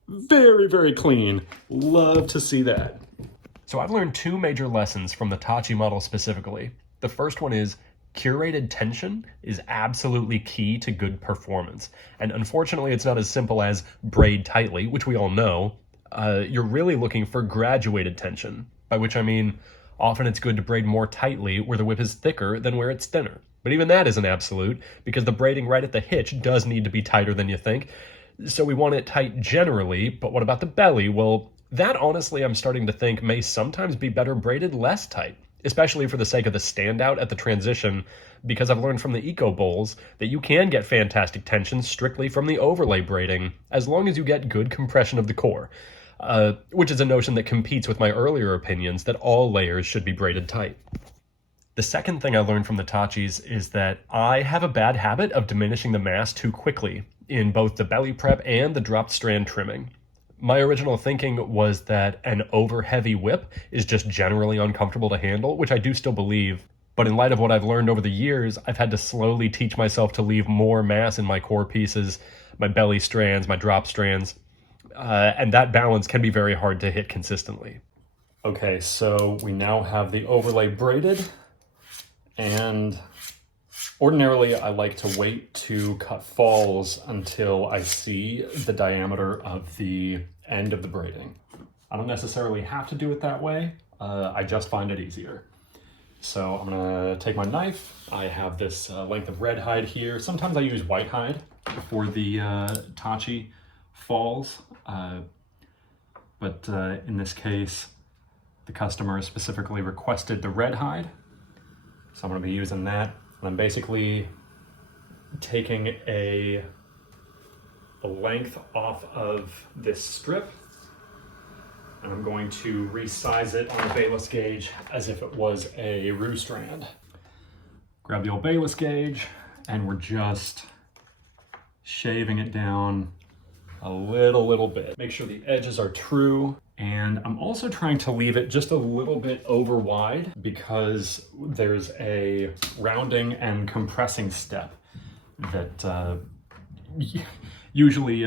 very, very clean. Love to see that. So I've learned 2 major lessons from the Tachi model specifically. The first one is curated tension is absolutely key to good performance. And unfortunately, it's not as simple as braid tightly, which we all know. You're really looking for graduated tension, by which I mean often it's good to braid more tightly where the whip is thicker than where it's thinner. But even that isn't absolute, because the braiding right at the hitch does need to be tighter than you think. So we want it tight generally, but what about the belly? Well, that honestly I'm starting to think may sometimes be better braided less tight, especially for the sake of the standout at the transition, because I've learned from the eco bowls that you can get fantastic tension strictly from the overlay braiding, as long as you get good compression of the core, which is a notion that competes with my earlier opinions that all layers should be braided tight. The second thing I learned from the Tachis is that I have a bad habit of diminishing the mass too quickly in both the belly prep and the dropped strand trimming. My original thinking was that an over-heavy whip is just generally uncomfortable to handle, which I do still believe, but in light of what I've learned over the years, I've had to slowly teach myself to leave more mass in my core pieces, my belly strands, my drop strands, and that balance can be very hard to hit consistently. Okay, so we now have the overlay braided. And ordinarily I like to wait to cut falls until I see the diameter of the end of the braiding. I don't necessarily have to do it that way. I just find it easier. So I'm gonna take my knife. I have this length of red hide here. Sometimes I use white hide for the Tachi falls. But in this case, the customer specifically requested the red hide. So I'm going to be using that, and I'm basically taking a length off of this strip, and I'm going to resize it on the bayless gauge as if it was a roo strand. Grab the old bayless gauge, and we're just shaving it down a little bit. Make sure the edges are true. And I'm also trying to leave it just a little bit over wide because there's a rounding and compressing step that usually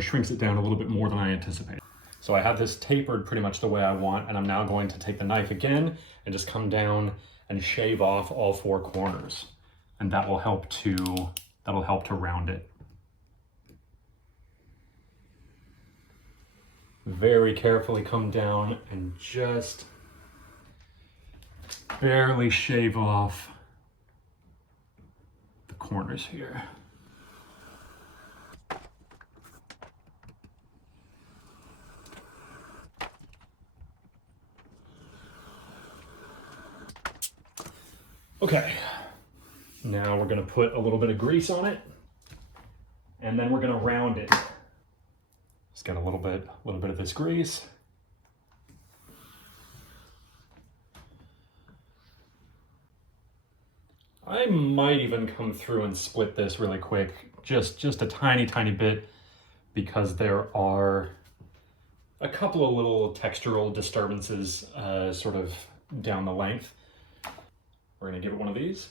shrinks it down a little bit more than I anticipated. So I have this tapered pretty much the way I want, and I'm now going to take the knife again and just come down and shave off all 4 corners. And that'll help to round it. Very carefully come down and just barely shave off the corners here. Okay, now we're gonna put a little bit of grease on it, and then we're gonna round it. Just got a little bit of this grease. I might even come through and split this really quick, just a tiny bit, because there are a couple of little textural disturbances sort of down the length. We're gonna give it one of these.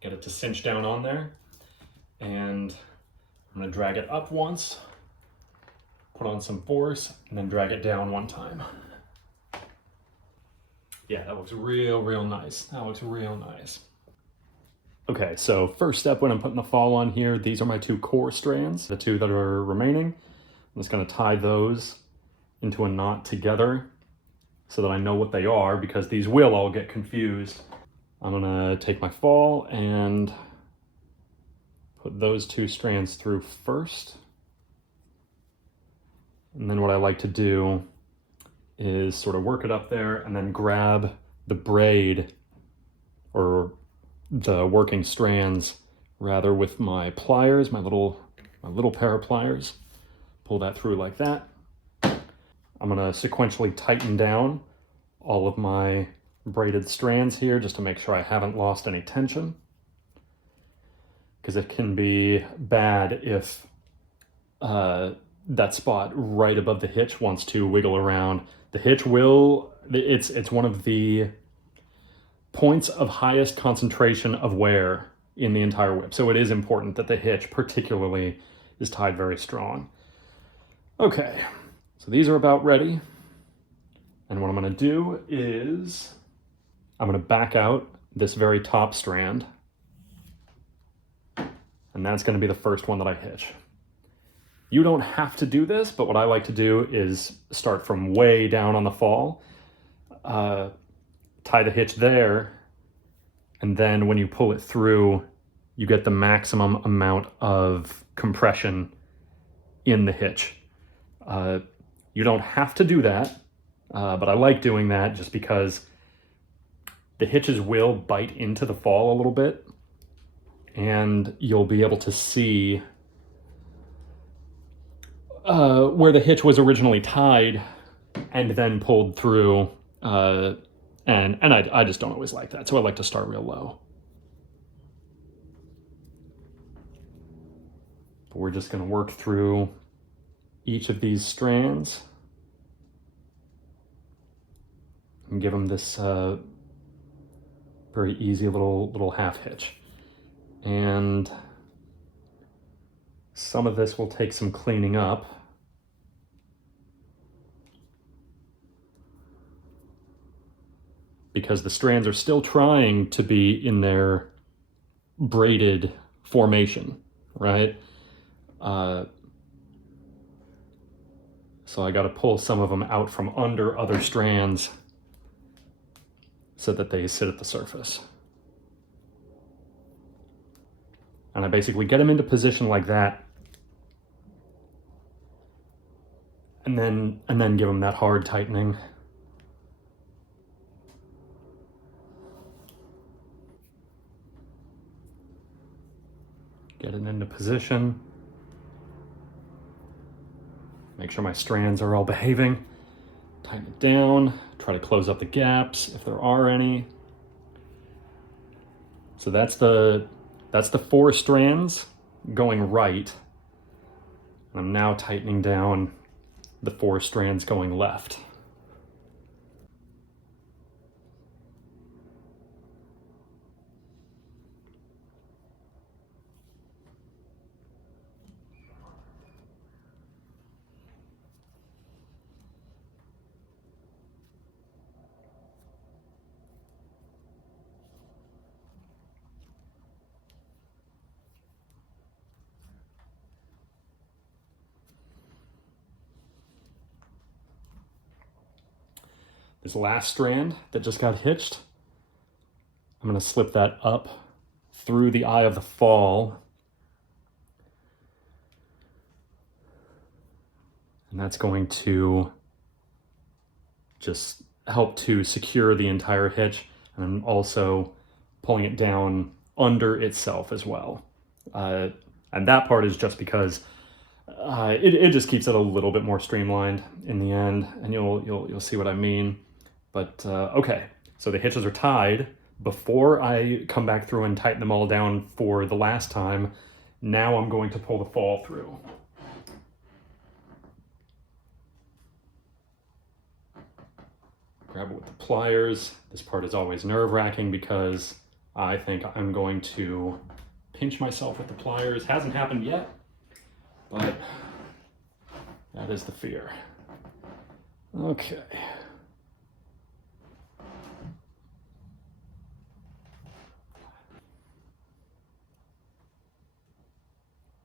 Get it to cinch down on there, and I'm gonna drag it up once, put on some force, and then drag it down one time. Yeah, that looks real nice. That looks real nice. Okay, so first step when I'm putting the fall on here, these are my 2 core strands, the 2 that are remaining. I'm just gonna tie those into a knot together so that I know what they are, because these will all get confused. I'm gonna take my fall and put those 2 strands through first. And then what I like to do is sort of work it up there and then grab the braid or the working strands rather with my pliers, my little pair of pliers. Pull that through like that. I'm gonna sequentially tighten down all of my braided strands here just to make sure I haven't lost any tension, because it can be bad if that spot right above the hitch wants to wiggle around. The hitch will, it's one of the points of highest concentration of wear in the entire whip. So it is important that the hitch particularly is tied very strong. Okay, so these are about ready. And what I'm gonna do is I'm gonna back out this very top strand, and that's gonna be the first one that I hitch. You don't have to do this, but what I like to do is start from way down on the fall, tie the hitch there, and then when you pull it through, you get the maximum amount of compression in the hitch. You don't have to do that, but I like doing that just because the hitches will bite into the fall a little bit, and you'll be able to see where the hitch was originally tied and then pulled through, and I just don't always like that, so I like to start real low. But we're just gonna work through each of these strands and give them this very easy little half hitch. And some of this will take some cleaning up. Because the strands are still trying to be in their braided formation, right? So I gotta pull some of them out from under other strands so that they sit at the surface. And I basically get them into position like that, and then give them that hard tightening. Get it into position. Make sure my strands are all behaving. Tighten it down. Try to close up the gaps if there are any. So that's the 4 strands going right. And I'm now tightening down the 4 strands going left. This last strand that just got hitched, I'm going to slip that up through the eye of the fall. And that's going to just help to secure the entire hitch, and I'm also pulling it down under itself as well. And that part is just because it just keeps it a little bit more streamlined in the end, and you'll see what I mean. But okay, so the hitches are tied. Before I come back through and tighten them all down for the last time, now I'm going to pull the fall through. Grab it with the pliers. This part is always nerve-wracking because I think I'm going to pinch myself with the pliers. Hasn't happened yet, but that is the fear. Okay.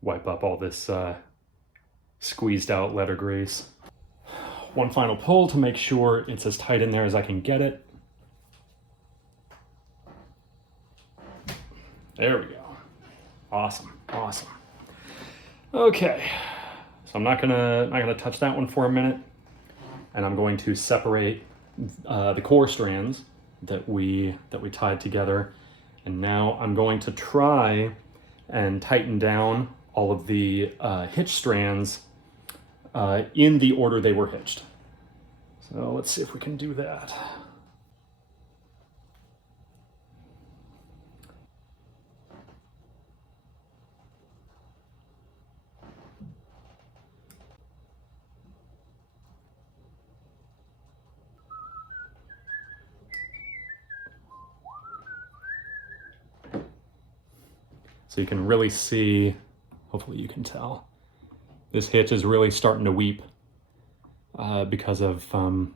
Wipe up all this squeezed out leather grease. One final pull to make sure it's as tight in there as I can get it. There we go. Awesome, awesome. Okay, so I'm not gonna touch that one for a minute, and I'm going to separate the core strands that we tied together, and now I'm going to try and tighten down all of the hitch strands in the order they were hitched. So let's see if we can do that. So you can really see, hopefully you can tell, this hitch is really starting to weep because of all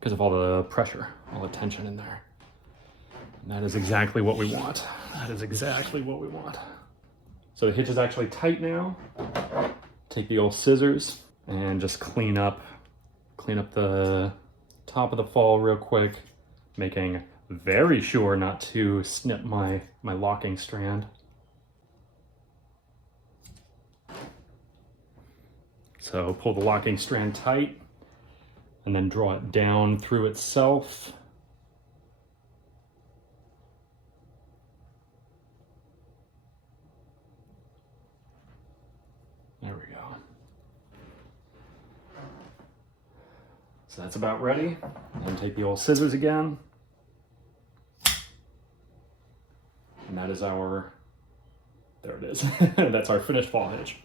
the pressure, all the tension in there. And that is exactly what we want. That is exactly what we want. So the hitch is actually tight now. Take the old scissors and just clean up the top of the fall real quick, making very sure not to snip my locking strand. So pull the locking strand tight and then draw it down through itself. There we go. So that's about ready. Then take the old scissors again. And that is our, there it is. That's our finished fall hitch.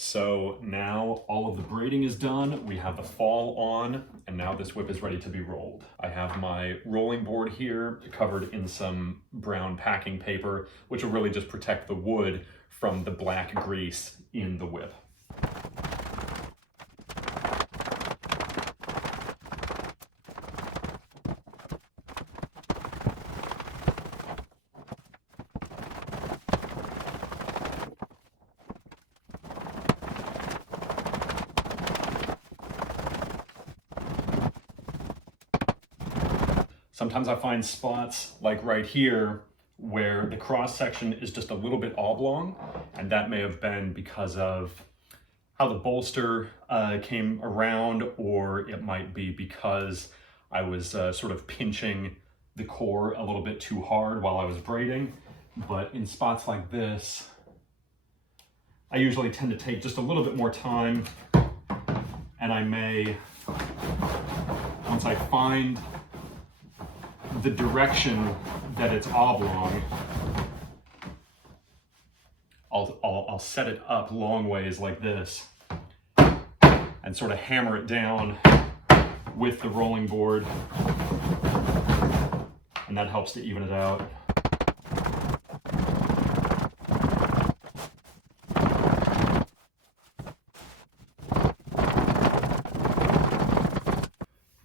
So now all of the braiding is done. We have the fall on, and now this whip is ready to be rolled. I have my rolling board here covered in some brown packing paper, which will really just protect the wood from the black grease in the whip. Sometimes I find spots like right here where the cross section is just a little bit oblong, and that may have been because of how the bolster came around, or it might be because I was sort of pinching the core a little bit too hard while I was braiding. But in spots like this, I usually tend to take just a little bit more time, and I may, once I find the direction that it's oblong, I'll set it up long ways like this and sort of hammer it down with the rolling board, and that helps to even it out.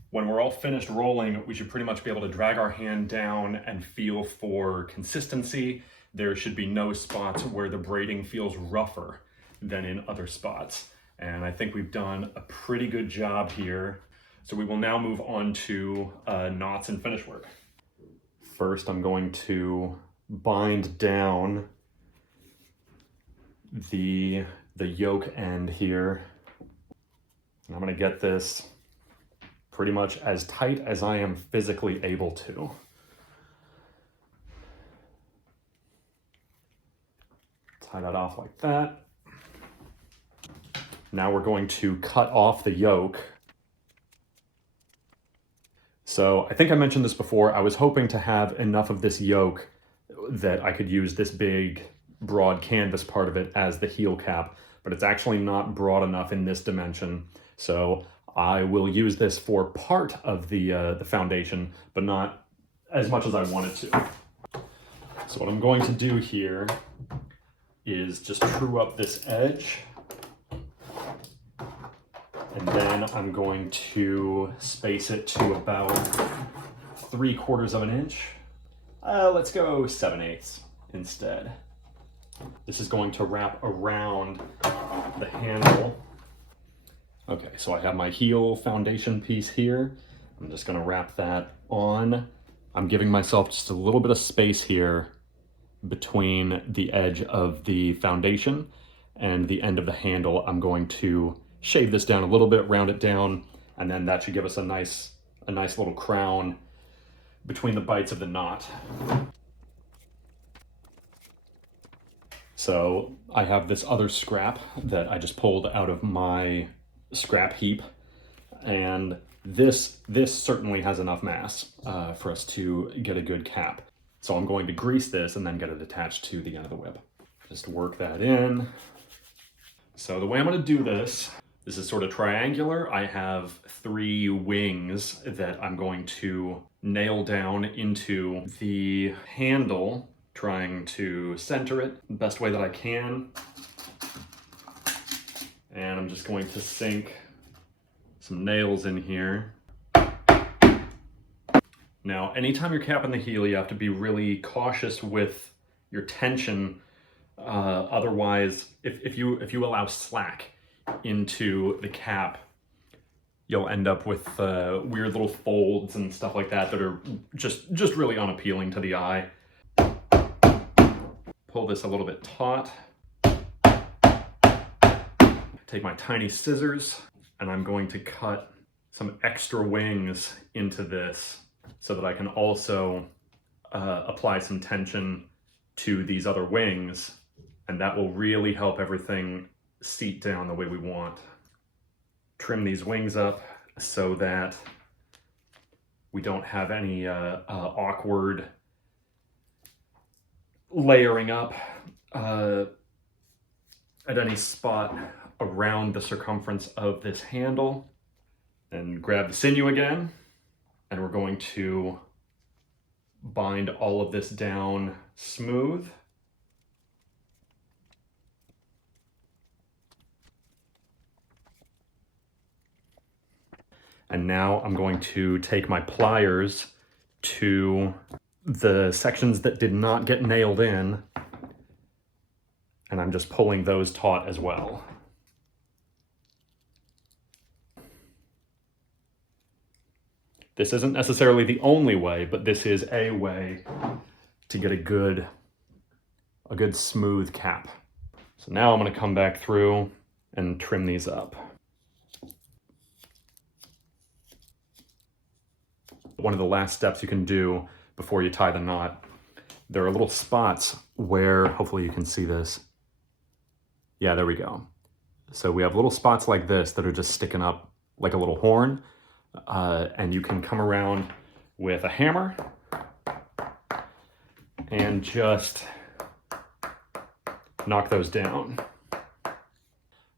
When we're all finished rolling, we should pretty much be able to drag our hand down and feel for consistency. There should be no spots where the braiding feels rougher than in other spots. And I think we've done a pretty good job here. So we will now move on to knots and finish work. First, I'm going to bind down the yoke end here. And I'm gonna get this pretty much as tight as I am physically able to. Tie that off like that. Now we're going to cut off the yoke. So I think I mentioned this before, I was hoping to have enough of this yoke that I could use this big broad canvas part of it as the heel cap, but it's actually not broad enough in this dimension. So I will use this for part of the foundation, but not as much as I wanted to. So what I'm going to do here is just true up this edge, and then I'm going to space it to about 3/4 of an inch. Let's go 7/8 instead. This is going to wrap around the handle. Okay, so I have my heel foundation piece here. I'm just gonna wrap that on. I'm giving myself just a little bit of space here between the edge of the foundation and the end of the handle. I'm going to shave this down a little bit, round it down, and then that should give us a nice little crown between the bites of the knot. So I have this other scrap that I just pulled out of my scrap heap, and this certainly has enough mass for us to get a good cap. So I'm going to grease this and then get it attached to the end of the whip. Just work that in. So the way I'm going to do this is sort of triangular. I have 3 wings that I'm going to nail down into the handle, trying to center it the best way that I can. And I'm just going to sink some nails in here. Now, anytime you're capping the heel, you have to be really cautious with your tension. Otherwise, if you allow slack into the cap, you'll end up with weird little folds and stuff like that that are just really unappealing to the eye. Pull this a little bit taut. Take my tiny scissors, and I'm going to cut some extra wings into this so that I can also apply some tension to these other wings, and that will really help everything seat down the way we want. Trim these wings up so that we don't have any awkward layering up at any spot around the circumference of this handle. And grab the sinew again, and we're going to bind all of this down smooth. And now I'm going to take my pliers to the sections that did not get nailed in, and I'm just pulling those taut as well. This isn't necessarily the only way, but this is a way to get a good smooth cap. So now I'm going to come back through and trim these up. One of the last steps you can do before you tie the knot, there are little spots where, hopefully you can see this. Yeah, there we go. So we have little spots like this that are just sticking up like a little horn. And you can come around with a hammer and just knock those down.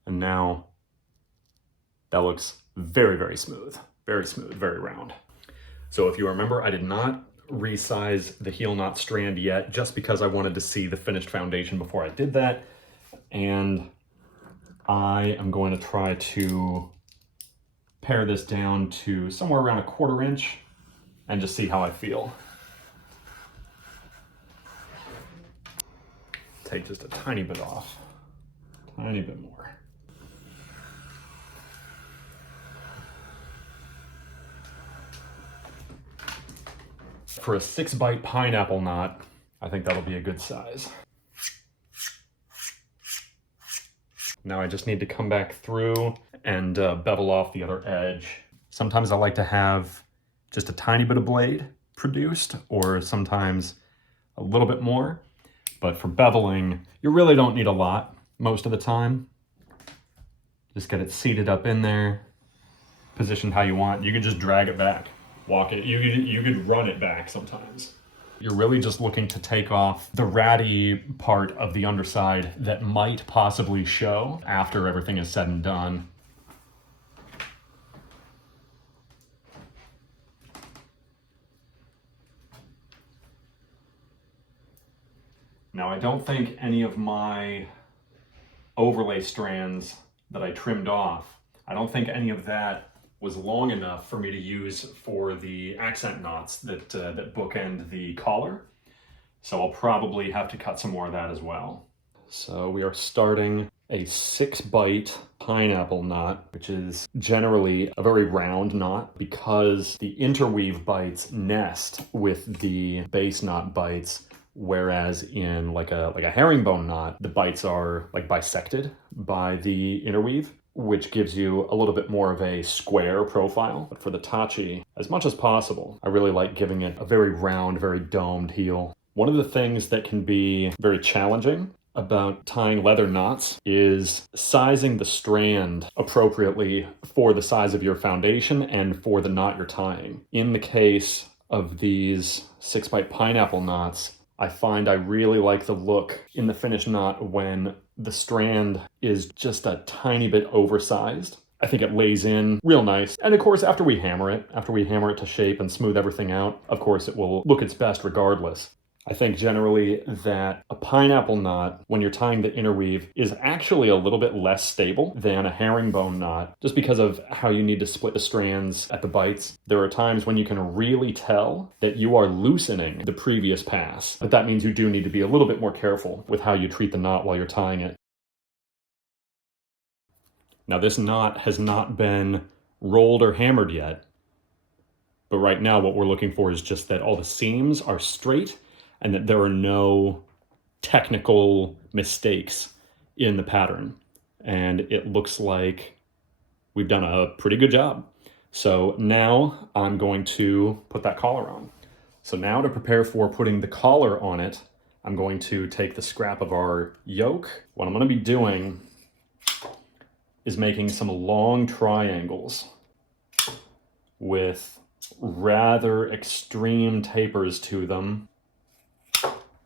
And now that looks very, very smooth, very round. So if you remember, I did not resize the heel knot strand yet, just because I wanted to see the finished foundation before I did that. And I am going to try to pare this down to somewhere around 1/4 inch and just see how I feel. Take just a tiny bit off, tiny bit more. For a 6-bite pineapple knot, I think that'll be a good size. Now I just need to come back through and bevel off the other edge. Sometimes I like to have just a tiny bit of blade produced, or sometimes a little bit more. But for beveling, you really don't need a lot most of the time. Just get it seated up in there, positioned how you want. You can just drag it back, walk it. You could run it back sometimes. You're really just looking to take off the ratty part of the underside that might possibly show after everything is said and done. Now, I don't think any of my overlay strands that I trimmed off, I don't think any of that was long enough for me to use for the accent knots that bookend the collar. So I'll probably have to cut some more of that as well. So we are starting a 6-bite pineapple knot, which is generally a very round knot because the interweave bites nest with the base knot bites Whereas in like a herringbone knot, the bites are like bisected by the interweave, which gives you a little bit more of a square profile. But for the Tachi, as much as possible, I really like giving it a very round, very domed heel. One of the things that can be very challenging about tying leather knots is sizing the strand appropriately for the size of your foundation and for the knot you're tying. In the case of these 6-bite pineapple knots, I find I really like the look in the finished knot when the strand is just a tiny bit oversized. I think it lays in real nice. And of course, after we hammer it to shape and smooth everything out, of course it will look its best regardless. I think generally that a pineapple knot, when you're tying the interweave, is actually a little bit less stable than a herringbone knot, just because of how you need to split the strands at the bites. There are times when you can really tell that you are loosening the previous pass, but that means you do need to be a little bit more careful with how you treat the knot while you're tying it. Now this knot has not been rolled or hammered yet, but right now what we're looking for is just that all the seams are straight and that there are no technical mistakes in the pattern. And it looks like we've done a pretty good job. So now I'm going to put that collar on. So now to prepare for putting the collar on it, I'm going to take the scrap of our yoke. What I'm going to be doing is making some long triangles with rather extreme tapers to them.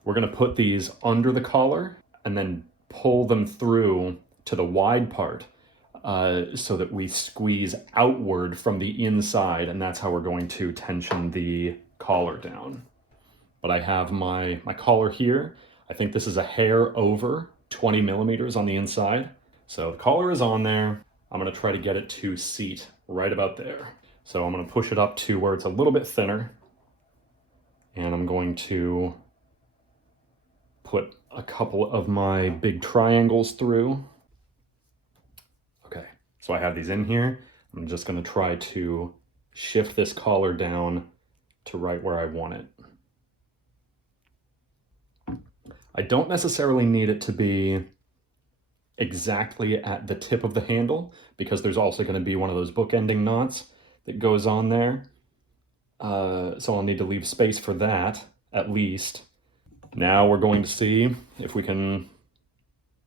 We're going to put these under the collar and then pull them through to the wide part so that we squeeze outward from the inside, and that's how we're going to tension the collar down. But I have my collar here. I think this is a hair over 20 millimeters on the inside. So the collar is on there. I'm going to try to get it to seat right about there. So I'm going to push it up to where it's a little bit thinner, and I'm going to put a couple of my big triangles through. Okay, so I have these in here. I'm just going to try to shift this collar down to right where I want it. I don't necessarily need it to be exactly at the tip of the handle, because there's also going to be one of those bookending knots that goes on there. So I'll need to leave space for that, at least. Now we're going to see if we can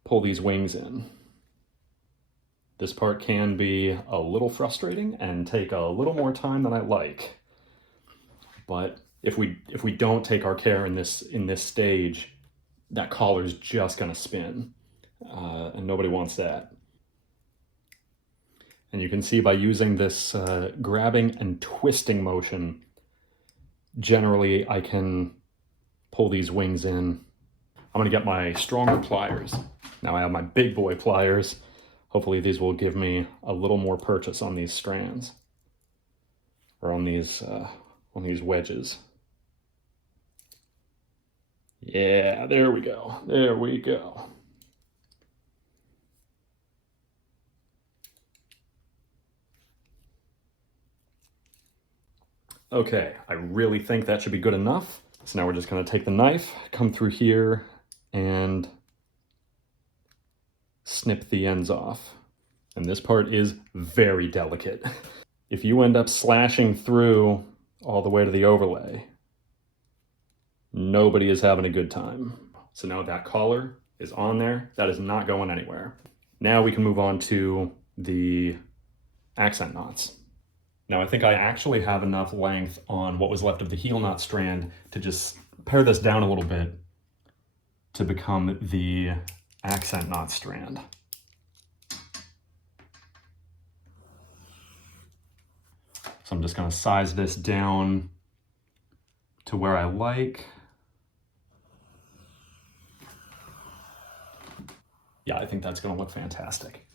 pull these wings in. This part can be a little frustrating and take a little more time than I like. But if we don't take our care in this stage, that collar's just gonna spin. And nobody wants that. And you can see by using this grabbing and twisting motion, generally I can pull these wings in. I'm gonna get my stronger pliers. Now I have my big boy pliers. Hopefully these will give me a little more purchase on these strands, or on these wedges. Yeah, there we go. There we go. Okay, I really think that should be good enough. So now we're just gonna take the knife, come through here, and snip the ends off. And this part is very delicate. If you end up slashing through all the way to the overlay, nobody is having a good time. So now that collar is on there. That is not going anywhere. Now we can move on to the accent knots. Now I think I actually have enough length on what was left of the heel knot strand to just pare this down a little bit to become the accent knot strand. So I'm just going to size this down to where I like. Yeah, I think that's going to look fantastic.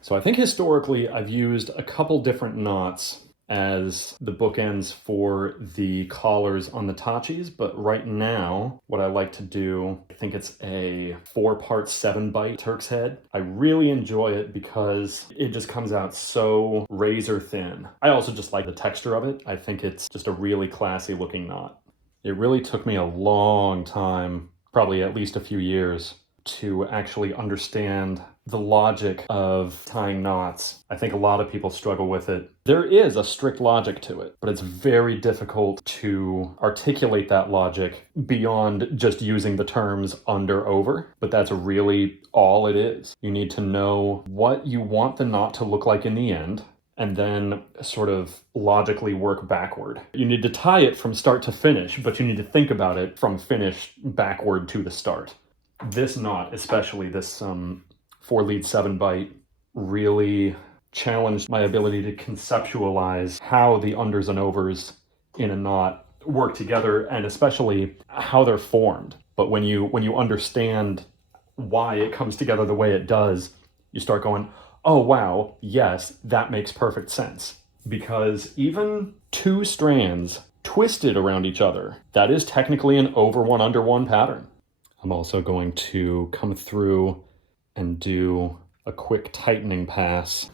So I think historically I've used a couple different knots as the bookends for the collars on the Tachis, but right now what I like to do, I think it's a 4-part 7-bite Turk's head. I really enjoy it because it just comes out so razor thin. I also just like the texture of it. I think it's just a really classy looking knot. It really took me a long time, probably at least a few years, to actually understand the logic of tying knots. I think a lot of people struggle with it. There is a strict logic to it, but it's very difficult to articulate that logic beyond just using the terms under, over. But that's really all it is. You need to know what you want the knot to look like in the end, and then sort of logically work backward. You need to tie it from start to finish, but you need to think about it from finish backward to the start. This knot, especially this 4-lead 7-bite, really challenged my ability to conceptualize how the unders and overs in a knot work together, and especially how they're formed. But when you understand why it comes together the way it does, you start going, oh wow, yes, that makes perfect sense. Because even 2 strands twisted around each other, that is technically an over one, under one pattern. I'm also going to come through and do a quick tightening pass.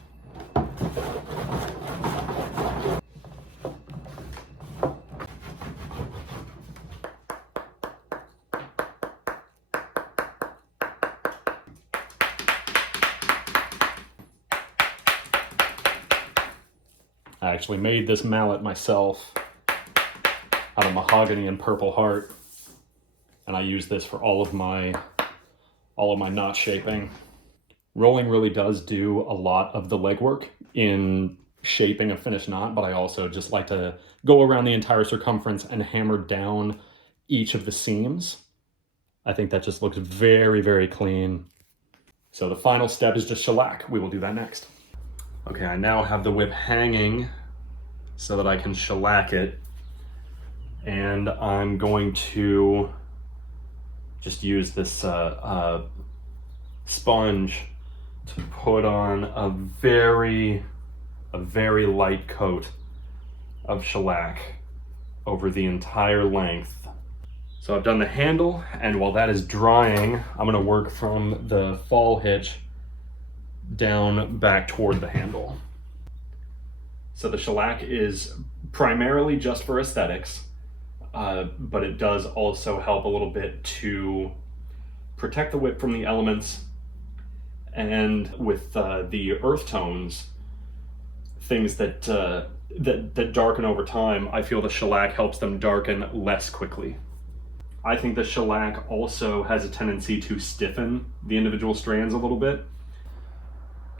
I actually made this mallet myself out of mahogany and purple heart, and I use this for all of my knot shaping. Rolling really does do a lot of the legwork in shaping a finished knot, but I also just like to go around the entire circumference and hammer down each of the seams. I think that just looks very, very clean. So the final step is just shellac. We will do that next. Okay, I now have the whip hanging so that I can shellac it, and I'm going to just use this sponge to put on a very light coat of shellac over the entire length. So I've done the handle, and while that is drying, I'm gonna work from the fall hitch down back toward the handle. So the shellac is primarily just for aesthetics, but it does also help a little bit to protect the whip from the elements, and with the earth tones, things that darken over time, I feel the shellac helps them darken less quickly. I think the shellac also has a tendency to stiffen the individual strands a little bit.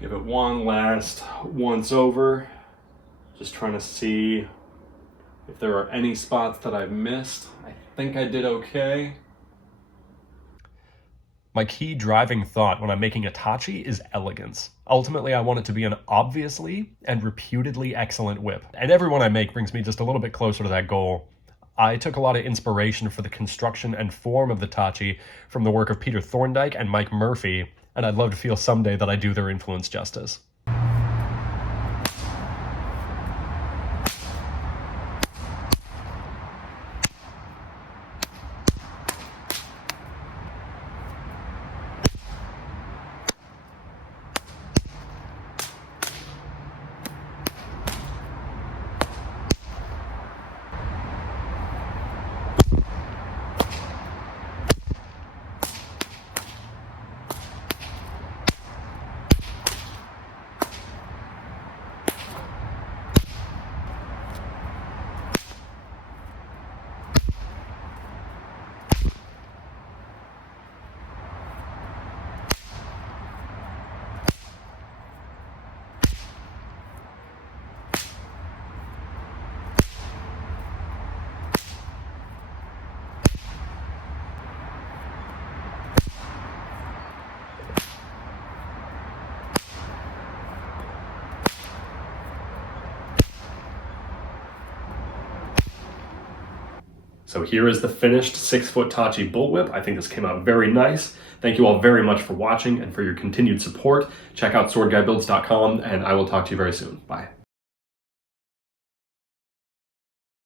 Give it one last once over, just trying to see if there are any spots that I've missed. I think I did okay. My key driving thought when I'm making a Tachi is elegance. Ultimately, I want it to be an obviously and reputedly excellent whip, and every one I make brings me just a little bit closer to that goal. I took a lot of inspiration for the construction and form of the Tachi from the work of Peter Thorndike and Mike Murphy, and I'd love to feel someday that I do their influence justice. So here is the finished 6-foot Tachi bullwhip. I think this came out very nice. Thank you all very much for watching and for your continued support. Check out swordguybuilds.com, and I will talk to you very soon. Bye.